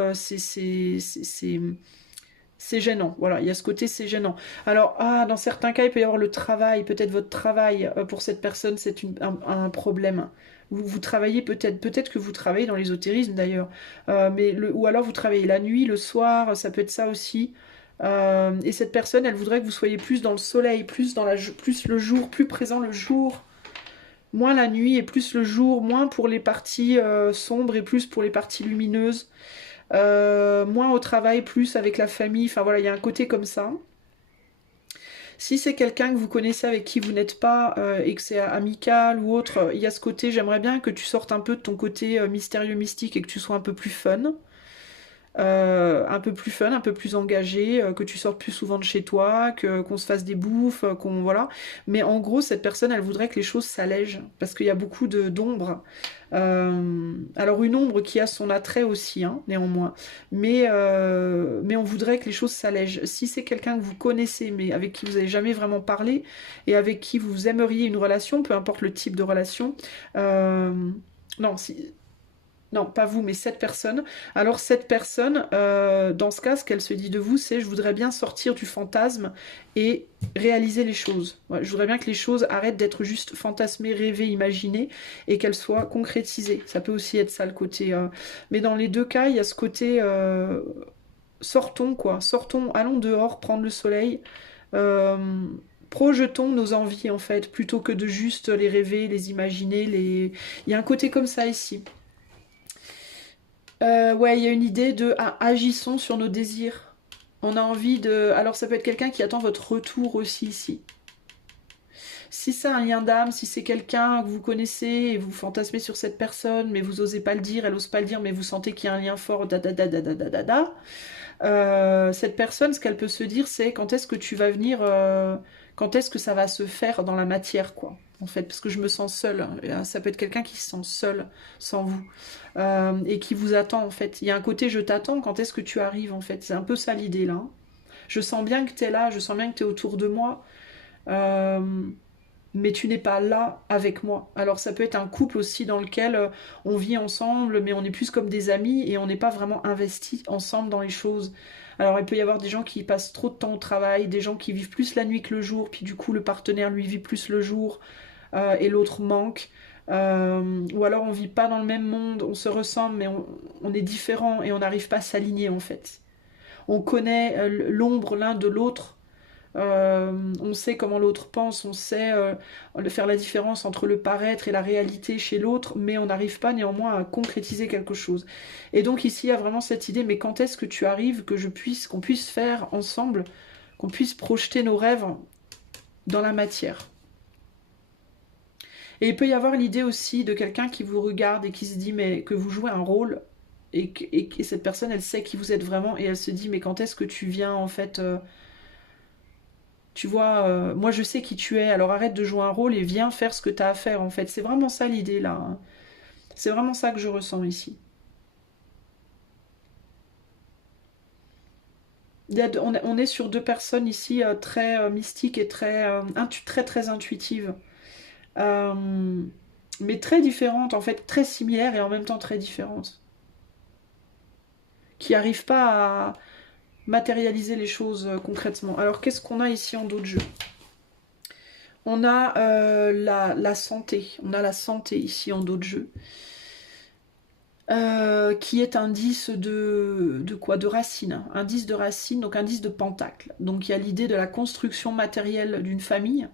c'est gênant, voilà, il y a ce côté c'est gênant. Alors, dans certains cas, il peut y avoir le travail, peut-être votre travail pour cette personne, c'est un problème. Vous travaillez peut-être que vous travaillez dans l'ésotérisme d'ailleurs, ou alors vous travaillez la nuit, le soir, ça peut être ça aussi. Et cette personne, elle voudrait que vous soyez plus dans le soleil, plus le jour, plus présent le jour, moins la nuit et plus le jour, moins pour les parties sombres et plus pour les parties lumineuses. Moins au travail, plus avec la famille. Enfin voilà, il y a un côté comme ça. Si c'est quelqu'un que vous connaissez avec qui vous n'êtes pas et que c'est amical ou autre, il y a ce côté, j'aimerais bien que tu sortes un peu de ton côté mystérieux, mystique et que tu sois un peu plus fun. Un peu plus fun, un peu plus engagé, que tu sortes plus souvent de chez toi, qu'on se fasse des bouffes, qu'on voilà. Mais en gros, cette personne, elle voudrait que les choses s'allègent parce qu'il y a beaucoup de d'ombre. Alors une ombre qui a son attrait aussi, hein, néanmoins. Mais on voudrait que les choses s'allègent. Si c'est quelqu'un que vous connaissez, mais avec qui vous n'avez jamais vraiment parlé et avec qui vous aimeriez une relation, peu importe le type de relation. Non, si, non, pas vous, mais cette personne. Alors cette personne, dans ce cas, ce qu'elle se dit de vous, c'est je voudrais bien sortir du fantasme et réaliser les choses. Ouais, je voudrais bien que les choses arrêtent d'être juste fantasmées, rêvées, imaginées et qu'elles soient concrétisées. Ça peut aussi être ça le côté. Mais dans les deux cas, il y a ce côté sortons quoi, sortons, allons dehors, prendre le soleil. euh, Projetons nos envies en fait, plutôt que de juste les rêver, les imaginer. Il y a un côté comme ça ici. Ouais, il y a une idée de agissons sur nos désirs. On a envie de... Alors ça peut être quelqu'un qui attend votre retour aussi ici. Si c'est un lien d'âme, si c'est quelqu'un que vous connaissez et vous fantasmez sur cette personne, mais vous osez pas le dire, elle ose pas le dire, mais vous sentez qu'il y a un lien fort, da da da da da da da da. Cette personne, ce qu'elle peut se dire, c'est quand est-ce que tu vas venir, quand est-ce que ça va se faire dans la matière, quoi. En fait, parce que je me sens seule. Ça peut être quelqu'un qui se sent seul sans vous et qui vous attend, en fait. Il y a un côté je t'attends, quand est-ce que tu arrives, en fait. C'est un peu ça l'idée, là. Je sens bien que tu es là, je sens bien que tu es autour de moi. Euh, mais tu n'es pas là avec moi. Alors ça peut être un couple aussi dans lequel on vit ensemble, mais on est plus comme des amis et on n'est pas vraiment investis ensemble dans les choses. Alors il peut y avoir des gens qui passent trop de temps au travail, des gens qui vivent plus la nuit que le jour, puis du coup le partenaire lui vit plus le jour et l'autre manque. Ou alors on vit pas dans le même monde, on se ressemble mais on est différents et on n'arrive pas à s'aligner en fait. On connaît l'ombre l'un de l'autre, on sait comment l'autre pense, on sait faire la différence entre le paraître et la réalité chez l'autre, mais on n'arrive pas néanmoins à concrétiser quelque chose. Et donc ici, il y a vraiment cette idée, mais quand est-ce que tu arrives qu'on puisse faire ensemble, qu'on puisse projeter nos rêves dans la matière. Et il peut y avoir l'idée aussi de quelqu'un qui vous regarde et qui se dit, mais que vous jouez un rôle, et cette personne, elle sait qui vous êtes vraiment, et elle se dit, mais quand est-ce que tu viens en fait... tu vois, moi je sais qui tu es, alors arrête de jouer un rôle et viens faire ce que tu as à faire en fait. C'est vraiment ça l'idée là, hein. C'est vraiment ça que je ressens ici. On est sur deux personnes ici très mystiques et très très intuitives. Euh, mais très différentes, en fait, très similaires et en même temps très différentes. Qui n'arrivent pas à matérialiser les choses concrètement. Alors qu'est-ce qu'on a ici en dos de jeu? On a la santé. On a la santé ici en dos de jeu. Qui est indice de quoi? De racine. Indice de racine, donc indice de pentacle. Donc il y a l'idée de la construction matérielle d'une famille.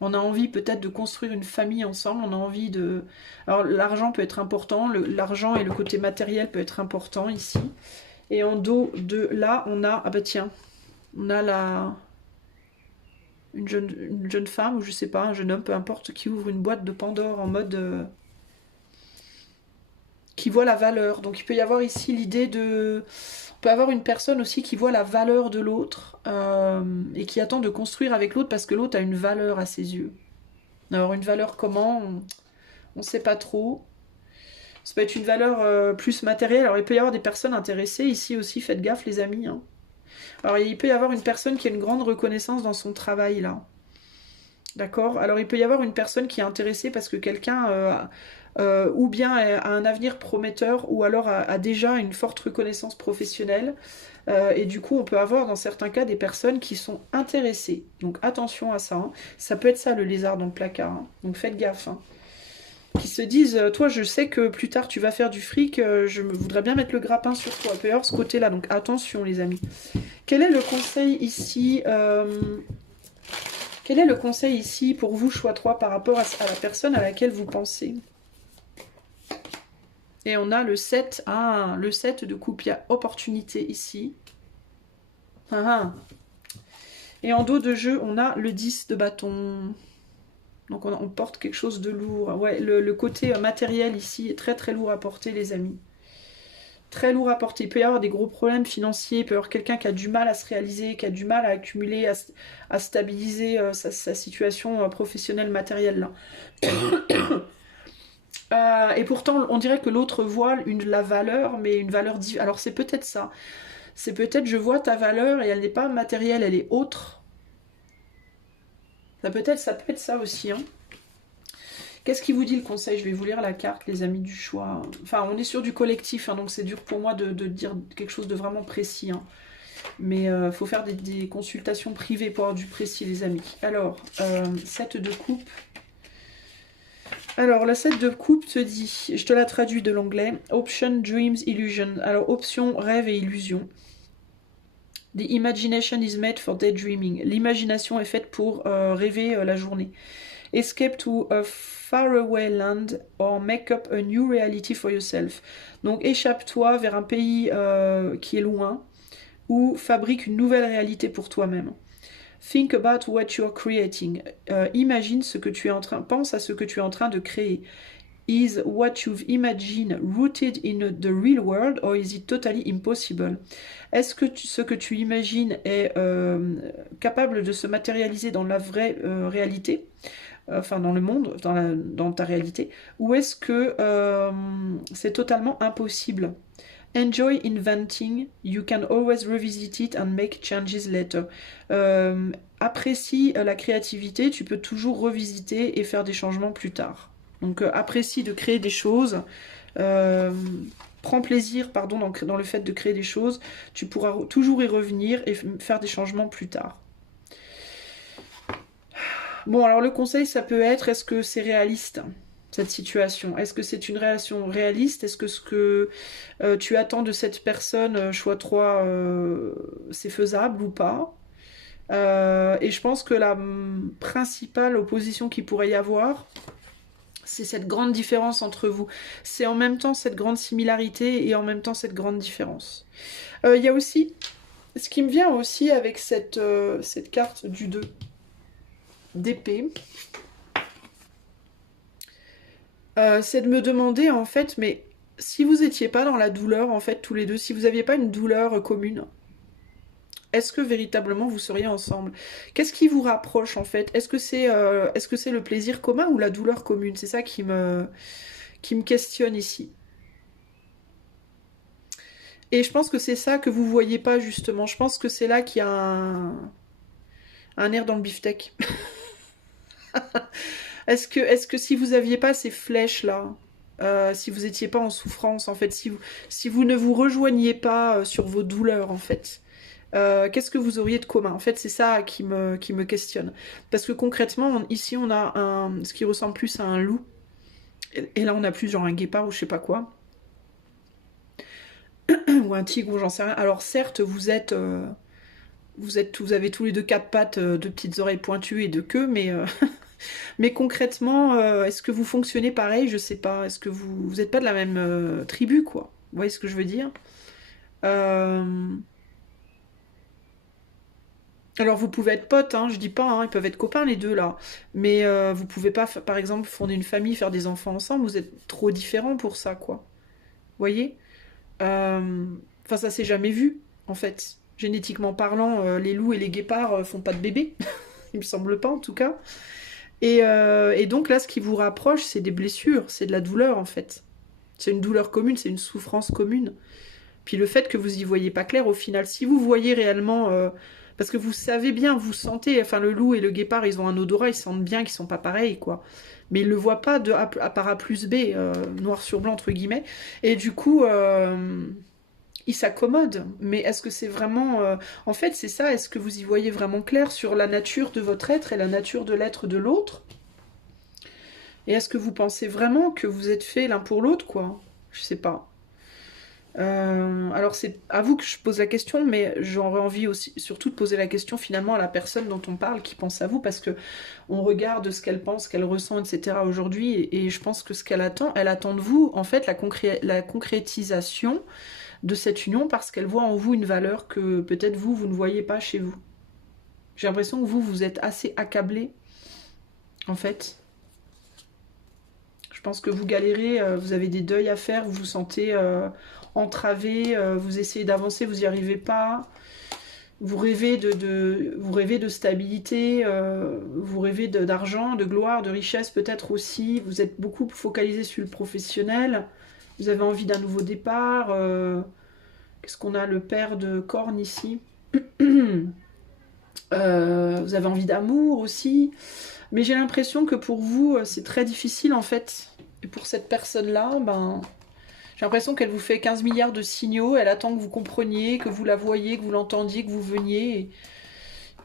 On a envie peut-être de construire une famille ensemble, on a envie de... Alors l'argent peut être important, l'argent et le côté matériel peut être important ici. Et en dos de là, on a... Ah bah tiens, on a une jeune femme, ou je sais pas, un jeune homme, peu importe, qui ouvre une boîte de Pandore en mode... qui voit la valeur. Donc il peut y avoir ici l'idée de... On peut avoir une personne aussi qui voit la valeur de l'autre et qui attend de construire avec l'autre parce que l'autre a une valeur à ses yeux. Alors une valeur comment? On ne sait pas trop. Ça peut être une valeur plus matérielle. Alors il peut y avoir des personnes intéressées ici aussi, faites gaffe les amis. Hein. Alors il peut y avoir une personne qui a une grande reconnaissance dans son travail là. D'accord? Alors il peut y avoir une personne qui est intéressée parce que quelqu'un ou bien a un avenir prometteur ou alors a déjà une forte reconnaissance professionnelle. Et du coup on peut avoir dans certains cas des personnes qui sont intéressées. Donc attention à ça. Hein. Ça peut être ça le lézard dans le placard. Hein. Donc faites gaffe. Hein. Qui se disent, toi je sais que plus tard tu vas faire du fric, je voudrais bien mettre le grappin sur toi. Il peut y avoir ce côté-là, donc attention les amis. Quel est le conseil ici Quel est le conseil ici pour vous, choix 3, par rapport à la personne à laquelle vous pensez? Et on a le 7, le 7 de coupe, il y a opportunité ici. Et en dos de jeu, on a le 10 de bâton. Donc on porte quelque chose de lourd. Ouais, le côté matériel ici est très très lourd à porter les amis. Très lourd à porter. Il peut y avoir des gros problèmes financiers, il peut y avoir quelqu'un qui a du mal à se réaliser, qui a du mal à accumuler, à stabiliser sa situation professionnelle, matérielle. Là. Et pourtant, on dirait que l'autre voit la valeur, mais une valeur différente. Alors c'est peut-être ça. C'est peut-être je vois ta valeur et elle n'est pas matérielle, elle est autre. Ça peut être ça aussi. Hein. Qu'est-ce qui vous dit le conseil? Je vais vous lire la carte, les amis du choix. Enfin, on est sur du collectif, hein, donc c'est dur pour moi de dire quelque chose de vraiment précis. Hein. Mais il faut faire des consultations privées pour avoir du précis, les amis. Alors, 7 de coupe. Alors, la 7 de coupe te dit, je te la traduis de l'anglais, Option, Dreams, Illusion. Alors, option, rêve et illusion. The imagination is made for daydreaming. L'imagination est faite pour rêver la journée. Escape to a faraway land or make up a new reality for yourself. Donc échappe-toi vers un pays qui est loin ou fabrique une nouvelle réalité pour toi-même. Think about what you are creating. Imagine ce que tu es en train, pense à ce que tu es en train de créer. Is what you've imagined rooted in the real world or is it totally impossible? Est-ce que ce que tu imagines est capable de se matérialiser dans la vraie réalité? Enfin dans le monde, dans ta réalité, ou est-ce que c'est totalement impossible? Enjoy inventing, you can always revisit it and make changes later. Apprécie la créativité, tu peux toujours revisiter et faire des changements plus tard. Donc apprécie de créer des choses, prends plaisir dans le fait de créer des choses, tu pourras toujours y revenir et faire des changements plus tard. Bon, alors le conseil, ça peut être, est-ce que c'est réaliste, cette situation? Est-ce que c'est une relation réaliste? Est-ce que ce que tu attends de cette personne, choix 3, c'est faisable ou pas? Et je pense que la principale opposition qu'il pourrait y avoir, c'est cette grande différence entre vous. C'est en même temps cette grande similarité et en même temps cette grande différence. Il y a aussi, ce qui me vient aussi avec cette carte du 2. D'épée, c'est de me demander en fait, mais si vous étiez pas dans la douleur en fait tous les deux, si vous n'aviez pas une douleur commune, est-ce que véritablement vous seriez ensemble? Qu'est-ce qui vous rapproche en fait? Est-ce que c'est le plaisir commun ou la douleur commune? C'est ça qui me questionne ici. Et je pense que c'est ça que vous voyez pas justement. Je pense que c'est là qu'il y a un air dans le beefsteak. Est-ce que si vous aviez pas ces flèches là, si vous étiez pas en souffrance en fait, si vous ne vous rejoigniez pas sur vos douleurs en fait, qu'est-ce que vous auriez de commun? En fait, c'est ça qui me questionne. Parce que concrètement, ici on a ce qui ressemble plus à un loup, et là on a plus genre un guépard ou je sais pas quoi, ou un tigre ou j'en sais rien. Alors certes, vous avez tous les deux quatre pattes, deux petites oreilles pointues et deux queues, mais Mais concrètement, est-ce que vous fonctionnez pareil? Je sais pas. Est-ce que vous n'êtes pas de la même tribu, quoi? Vous voyez ce que je veux dire? Euh, Alors vous pouvez être potes, hein, je dis pas, hein, ils peuvent être copains les deux là. Mais vous pouvez pas, par exemple, fonder une famille, faire des enfants ensemble. Vous êtes trop différents pour ça, quoi. Vous voyez? Euh, Enfin, ça s'est jamais vu, en fait. Génétiquement parlant, les loups et les guépards font pas de bébés. Il me semble pas, en tout cas. Et donc là, ce qui vous rapproche, c'est des blessures, c'est de la douleur, en fait. C'est une douleur commune, c'est une souffrance commune. Puis le fait que vous y voyez pas clair, au final, si vous voyez réellement... parce que vous savez bien, vous sentez... Enfin, le loup et le guépard, ils ont un odorat, ils sentent bien qu'ils sont pas pareils, quoi. Mais ils le voient pas de A par A plus B, noir sur blanc, entre guillemets. Et du coup... il s'accommode, mais est-ce que c'est vraiment... En fait, c'est ça, est-ce que vous y voyez vraiment clair sur la nature de votre être et la nature de l'être de l'autre? Et est-ce que vous pensez vraiment que vous êtes faits l'un pour l'autre, quoi? Je sais pas. Alors c'est à vous que je pose la question, mais j'aurais envie aussi, surtout de poser la question finalement à la personne dont on parle qui pense à vous, parce que on regarde ce qu'elle pense, ce qu'elle ressent, etc. aujourd'hui, et je pense que ce qu'elle attend, elle attend de vous, en fait, la concrétisation de cette union, parce qu'elle voit en vous une valeur que peut-être vous, vous ne voyez pas chez vous. J'ai l'impression que vous, vous êtes assez accablé, en fait. Je pense que vous galérez, vous avez des deuils à faire, vous vous sentez entravé, vous essayez d'avancer, vous n'y arrivez pas. Vous rêvez vous rêvez de stabilité, vous rêvez d'argent, de gloire, de richesse peut-être aussi. Vous êtes beaucoup focalisé sur le professionnel. Vous avez envie d'un nouveau départ. Qu'est-ce qu'on a? Le père de corne ici. Vous avez envie d'amour aussi. Mais j'ai l'impression que pour vous, c'est très difficile en fait. Et pour cette personne-là, ben, j'ai l'impression qu'elle vous fait 15 milliards de signaux. Elle attend que vous compreniez, que vous la voyiez, que vous l'entendiez, que vous veniez. Et,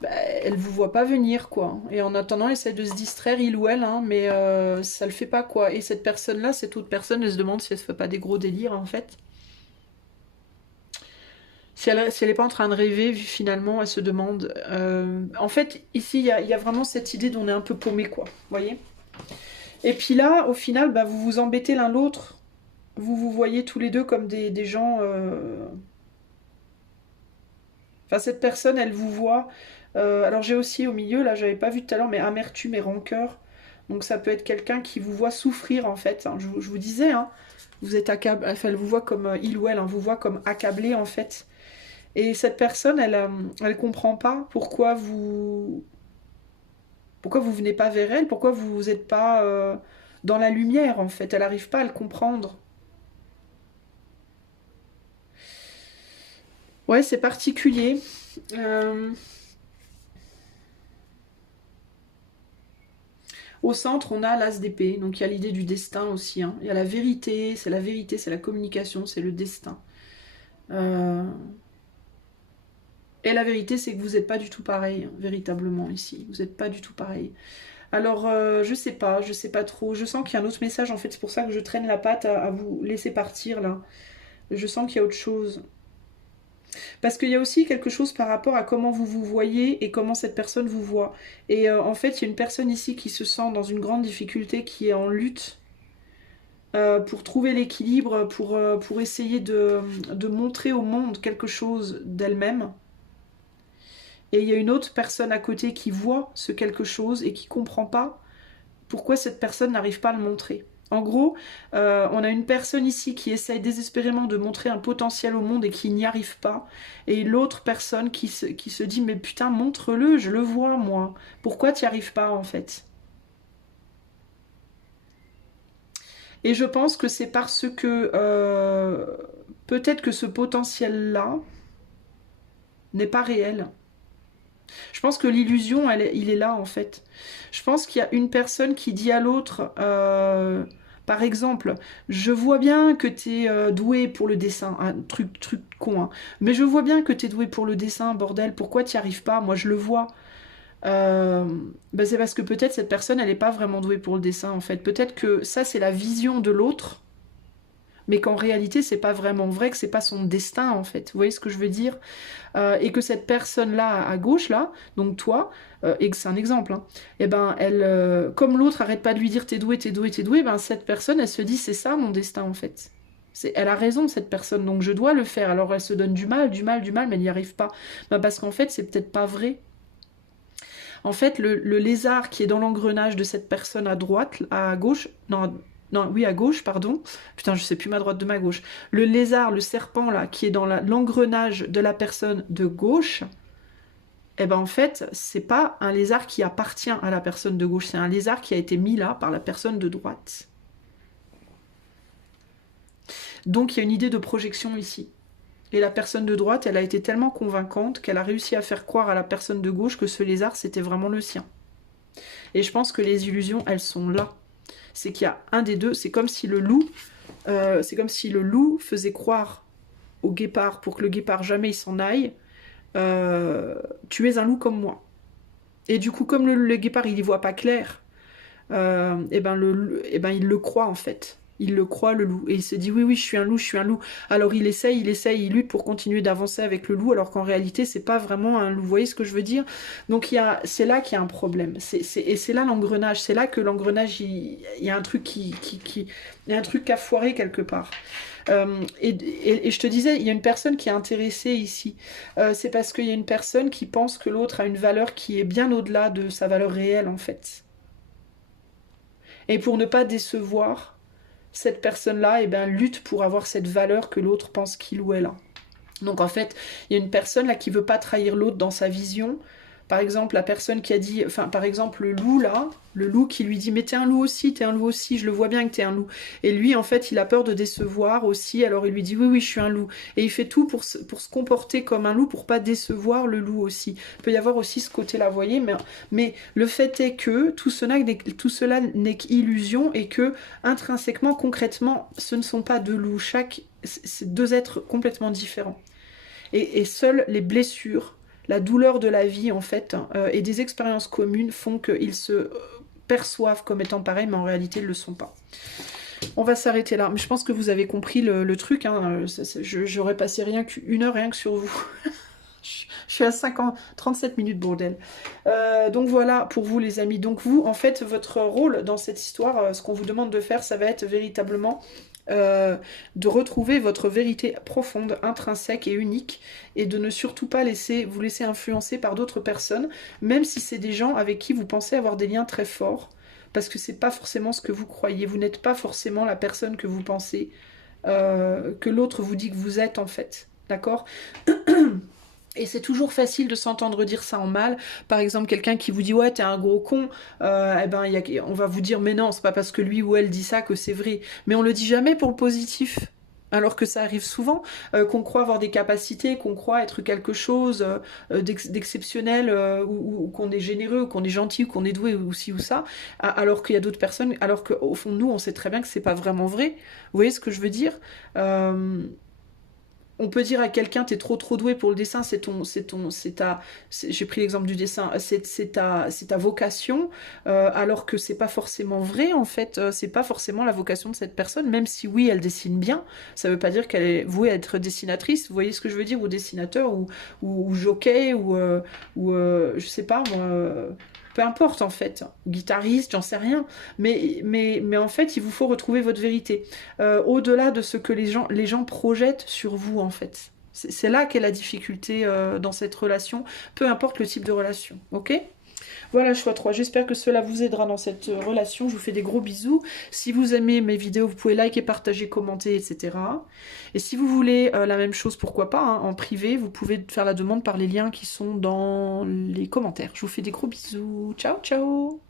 ben, elle vous voit pas venir, quoi. Et en attendant, elle essaie de se distraire, il ou elle, hein, mais ça le fait pas, quoi. Et cette personne-là, cette autre personne, elle se demande si elle se fait pas des gros délires, en fait. Si elle n'est pas en train de rêver, finalement, elle se demande. En fait, ici, il y a vraiment cette idée d'on est un peu paumé, quoi. Vous voyez? Et puis là, au final, bah, vous vous embêtez l'un l'autre. Vous vous voyez tous les deux comme des gens. Enfin, cette personne, elle vous voit. Alors, j'ai aussi au milieu, là, j'avais pas vu tout à l'heure, mais amertume et rancœur. Donc, ça peut être quelqu'un qui vous voit souffrir, en fait. Hein. Je vous disais, hein, vous êtes accablé. Enfin, elle vous voit comme. Il ou elle, hein, vous voit comme accablé, en fait. Et cette personne, elle comprend pas pourquoi vous venez pas vers elle, pourquoi vous n'êtes pas dans la lumière en fait. Elle n'arrive pas à le comprendre. Ouais, c'est particulier. Euh, Au centre, on a l'as d'épée, donc il y a l'idée du destin aussi. Hein. Il y a la vérité, c'est la communication, c'est le destin. Euh, Et la vérité, c'est que vous n'êtes pas du tout pareil, hein, véritablement, ici. Vous n'êtes pas du tout pareil. Alors, je sais pas trop. Je sens qu'il y a un autre message, en fait. C'est pour ça que je traîne la patte à vous laisser partir, là. Je sens qu'il y a autre chose. Parce qu'il y a aussi quelque chose par rapport à comment vous vous voyez et comment cette personne vous voit. Et en fait, il y a une personne ici qui se sent dans une grande difficulté, qui est en lutte pour trouver l'équilibre, pour essayer de montrer au monde quelque chose d'elle-même. Et il y a une autre personne à côté qui voit ce quelque chose et qui comprend pas pourquoi cette personne n'arrive pas à le montrer. En gros, on a une personne ici qui essaye désespérément de montrer un potentiel au monde et qui n'y arrive pas. Et l'autre personne qui se dit « Mais putain, montre-le, je le vois, moi. Pourquoi tu n'y arrives pas, en fait ?» Et je pense que c'est parce que peut-être que ce potentiel-là n'est pas réel. Je pense que l'illusion, il est là en fait. Je pense qu'il y a une personne qui dit à l'autre, par exemple, je vois bien que tu es doué pour le dessin, un truc con, hein. Mais je vois bien que tu es doué pour le dessin, bordel, pourquoi tu n'y arrives pas? Moi je le vois. Ben c'est parce que peut-être cette personne, elle n'est pas vraiment douée pour le dessin en fait. Peut-être que ça c'est la vision de l'autre. mais qu'en réalité c'est pas vraiment vrai, que c'est pas son destin en fait. Vous voyez ce que je veux dire? Et que cette personne-là à gauche, là, donc toi, et que c'est un exemple, hein, et ben elle, comme l'autre arrête pas de lui dire t'es doué, t'es doué, t'es doué, ben cette personne elle se dit c'est ça mon destin en fait. Elle a raison cette personne, donc je dois le faire. Alors elle se donne du mal, du mal, du mal, mais elle n'y arrive pas. Ben, parce qu'en fait c'est peut-être pas vrai. En fait, le lézard qui est dans l'engrenage de cette personne à droite, à gauche, non, non, oui, à gauche, pardon. Putain, je sais plus ma droite de ma gauche. Le lézard, le serpent, là, qui est dans l'engrenage de la personne de gauche, eh ben en fait, c'est pas un lézard qui appartient à la personne de gauche, c'est un lézard qui a été mis là par la personne de droite. Donc il y a une idée de projection ici. Et la personne de droite, elle a été tellement convaincante qu'elle a réussi à faire croire à la personne de gauche que ce lézard, c'était vraiment le sien. Et je pense que les illusions, elles sont là. C'est qu'il y a un des deux, c'est comme si le loup, faisait croire au guépard, pour que le guépard jamais il s'en aille, tu es un loup comme moi. Et du coup, comme le guépard, il y voit pas clair, et ben il le croit en fait. Il le croit, le loup. Et il se dit, oui, oui, je suis un loup, je suis un loup. Alors il essaye, il lutte pour continuer d'avancer avec le loup, alors qu'en réalité, c'est pas vraiment un loup. Vous voyez ce que je veux dire? Donc c'est là qu'il y a un problème. Et c'est là l'engrenage. C'est là que l'engrenage, il y a un truc il y a un truc qui a foiré quelque part. Et je te disais, il y a une personne qui est intéressée ici. C'est parce qu'il y a une personne qui pense que l'autre a une valeur qui est bien au-delà de sa valeur réelle, en fait. Et pour ne pas décevoir cette personne-là, eh ben, lutte pour avoir cette valeur que l'autre pense qu'il ou elle a. Donc en fait, il y a une personne là qui veut pas trahir l'autre dans sa vision. Par exemple, la personne qui a dit, enfin par exemple le loup là, le loup qui lui dit mais t'es un loup aussi, je le vois bien que t'es un loup. Et lui en fait il a peur de décevoir aussi, alors il lui dit oui oui je suis un loup. Et il fait tout pour se comporter comme un loup pour pas décevoir le loup aussi. Il peut y avoir aussi ce côté-là, vous voyez, mais le fait est que tout cela n'est qu'illusion et que intrinsèquement, concrètement, ce ne sont pas deux loups, c'est deux êtres complètement différents. Et seules les blessures, la douleur de la vie en fait, et des expériences communes font qu'ils se perçoivent comme étant pareils, mais en réalité ils ne le sont pas. On va s'arrêter là, mais je pense que vous avez compris le truc, hein. J'aurais passé rien qu'une heure rien que sur vous. Je suis à 37 minutes, bordel. Donc voilà pour vous les amis. Donc vous, en fait, votre rôle dans cette histoire, ce qu'on vous demande de faire, ça va être véritablement de retrouver votre vérité profonde, intrinsèque et unique, et de ne surtout pas vous laisser influencer par d'autres personnes, même si c'est des gens avec qui vous pensez avoir des liens très forts, parce que c'est pas forcément ce que vous croyez, vous n'êtes pas forcément la personne que vous pensez, que l'autre vous dit que vous êtes en fait, d'accord? Et c'est toujours facile de s'entendre dire ça en mal. Par exemple, quelqu'un qui vous dit « Ouais, t'es un gros con », eh ben, on va vous dire « Mais non, c'est pas parce que lui ou elle dit ça que c'est vrai. » Mais on le dit jamais pour le positif. Alors que ça arrive souvent, qu'on croit avoir des capacités, qu'on croit être quelque chose d'exceptionnel, ou qu'on est généreux, ou qu'on est gentil, ou qu'on est doué, ou ci ou ça, alors qu'il y a d'autres personnes, alors qu'au fond de nous, on sait très bien que c'est pas vraiment vrai. Vous voyez ce que je veux dire? On peut dire à quelqu'un t'es trop doué pour le dessin, j'ai pris l'exemple du dessin, c'est ta vocation, alors que c'est pas forcément vrai en fait, c'est pas forcément la vocation de cette personne, même si oui elle dessine bien, ça veut pas dire qu'elle est vouée à être dessinatrice, vous voyez ce que je veux dire, ou dessinateur, ou jockey, ou je sais pas moi. Peu importe en fait, guitariste, j'en sais rien, mais en fait il vous faut retrouver votre vérité, au-delà de ce que les gens projettent sur vous en fait. C'est là qu'est la difficulté dans cette relation, peu importe le type de relation, ok ? Voilà, choix 3. J'espère que cela vous aidera dans cette relation. Je vous fais des gros bisous. Si vous aimez mes vidéos, vous pouvez liker, partager, commenter, etc. Et si vous voulez la même chose, pourquoi pas, hein, en privé, vous pouvez faire la demande par les liens qui sont dans les commentaires. Je vous fais des gros bisous. Ciao, ciao!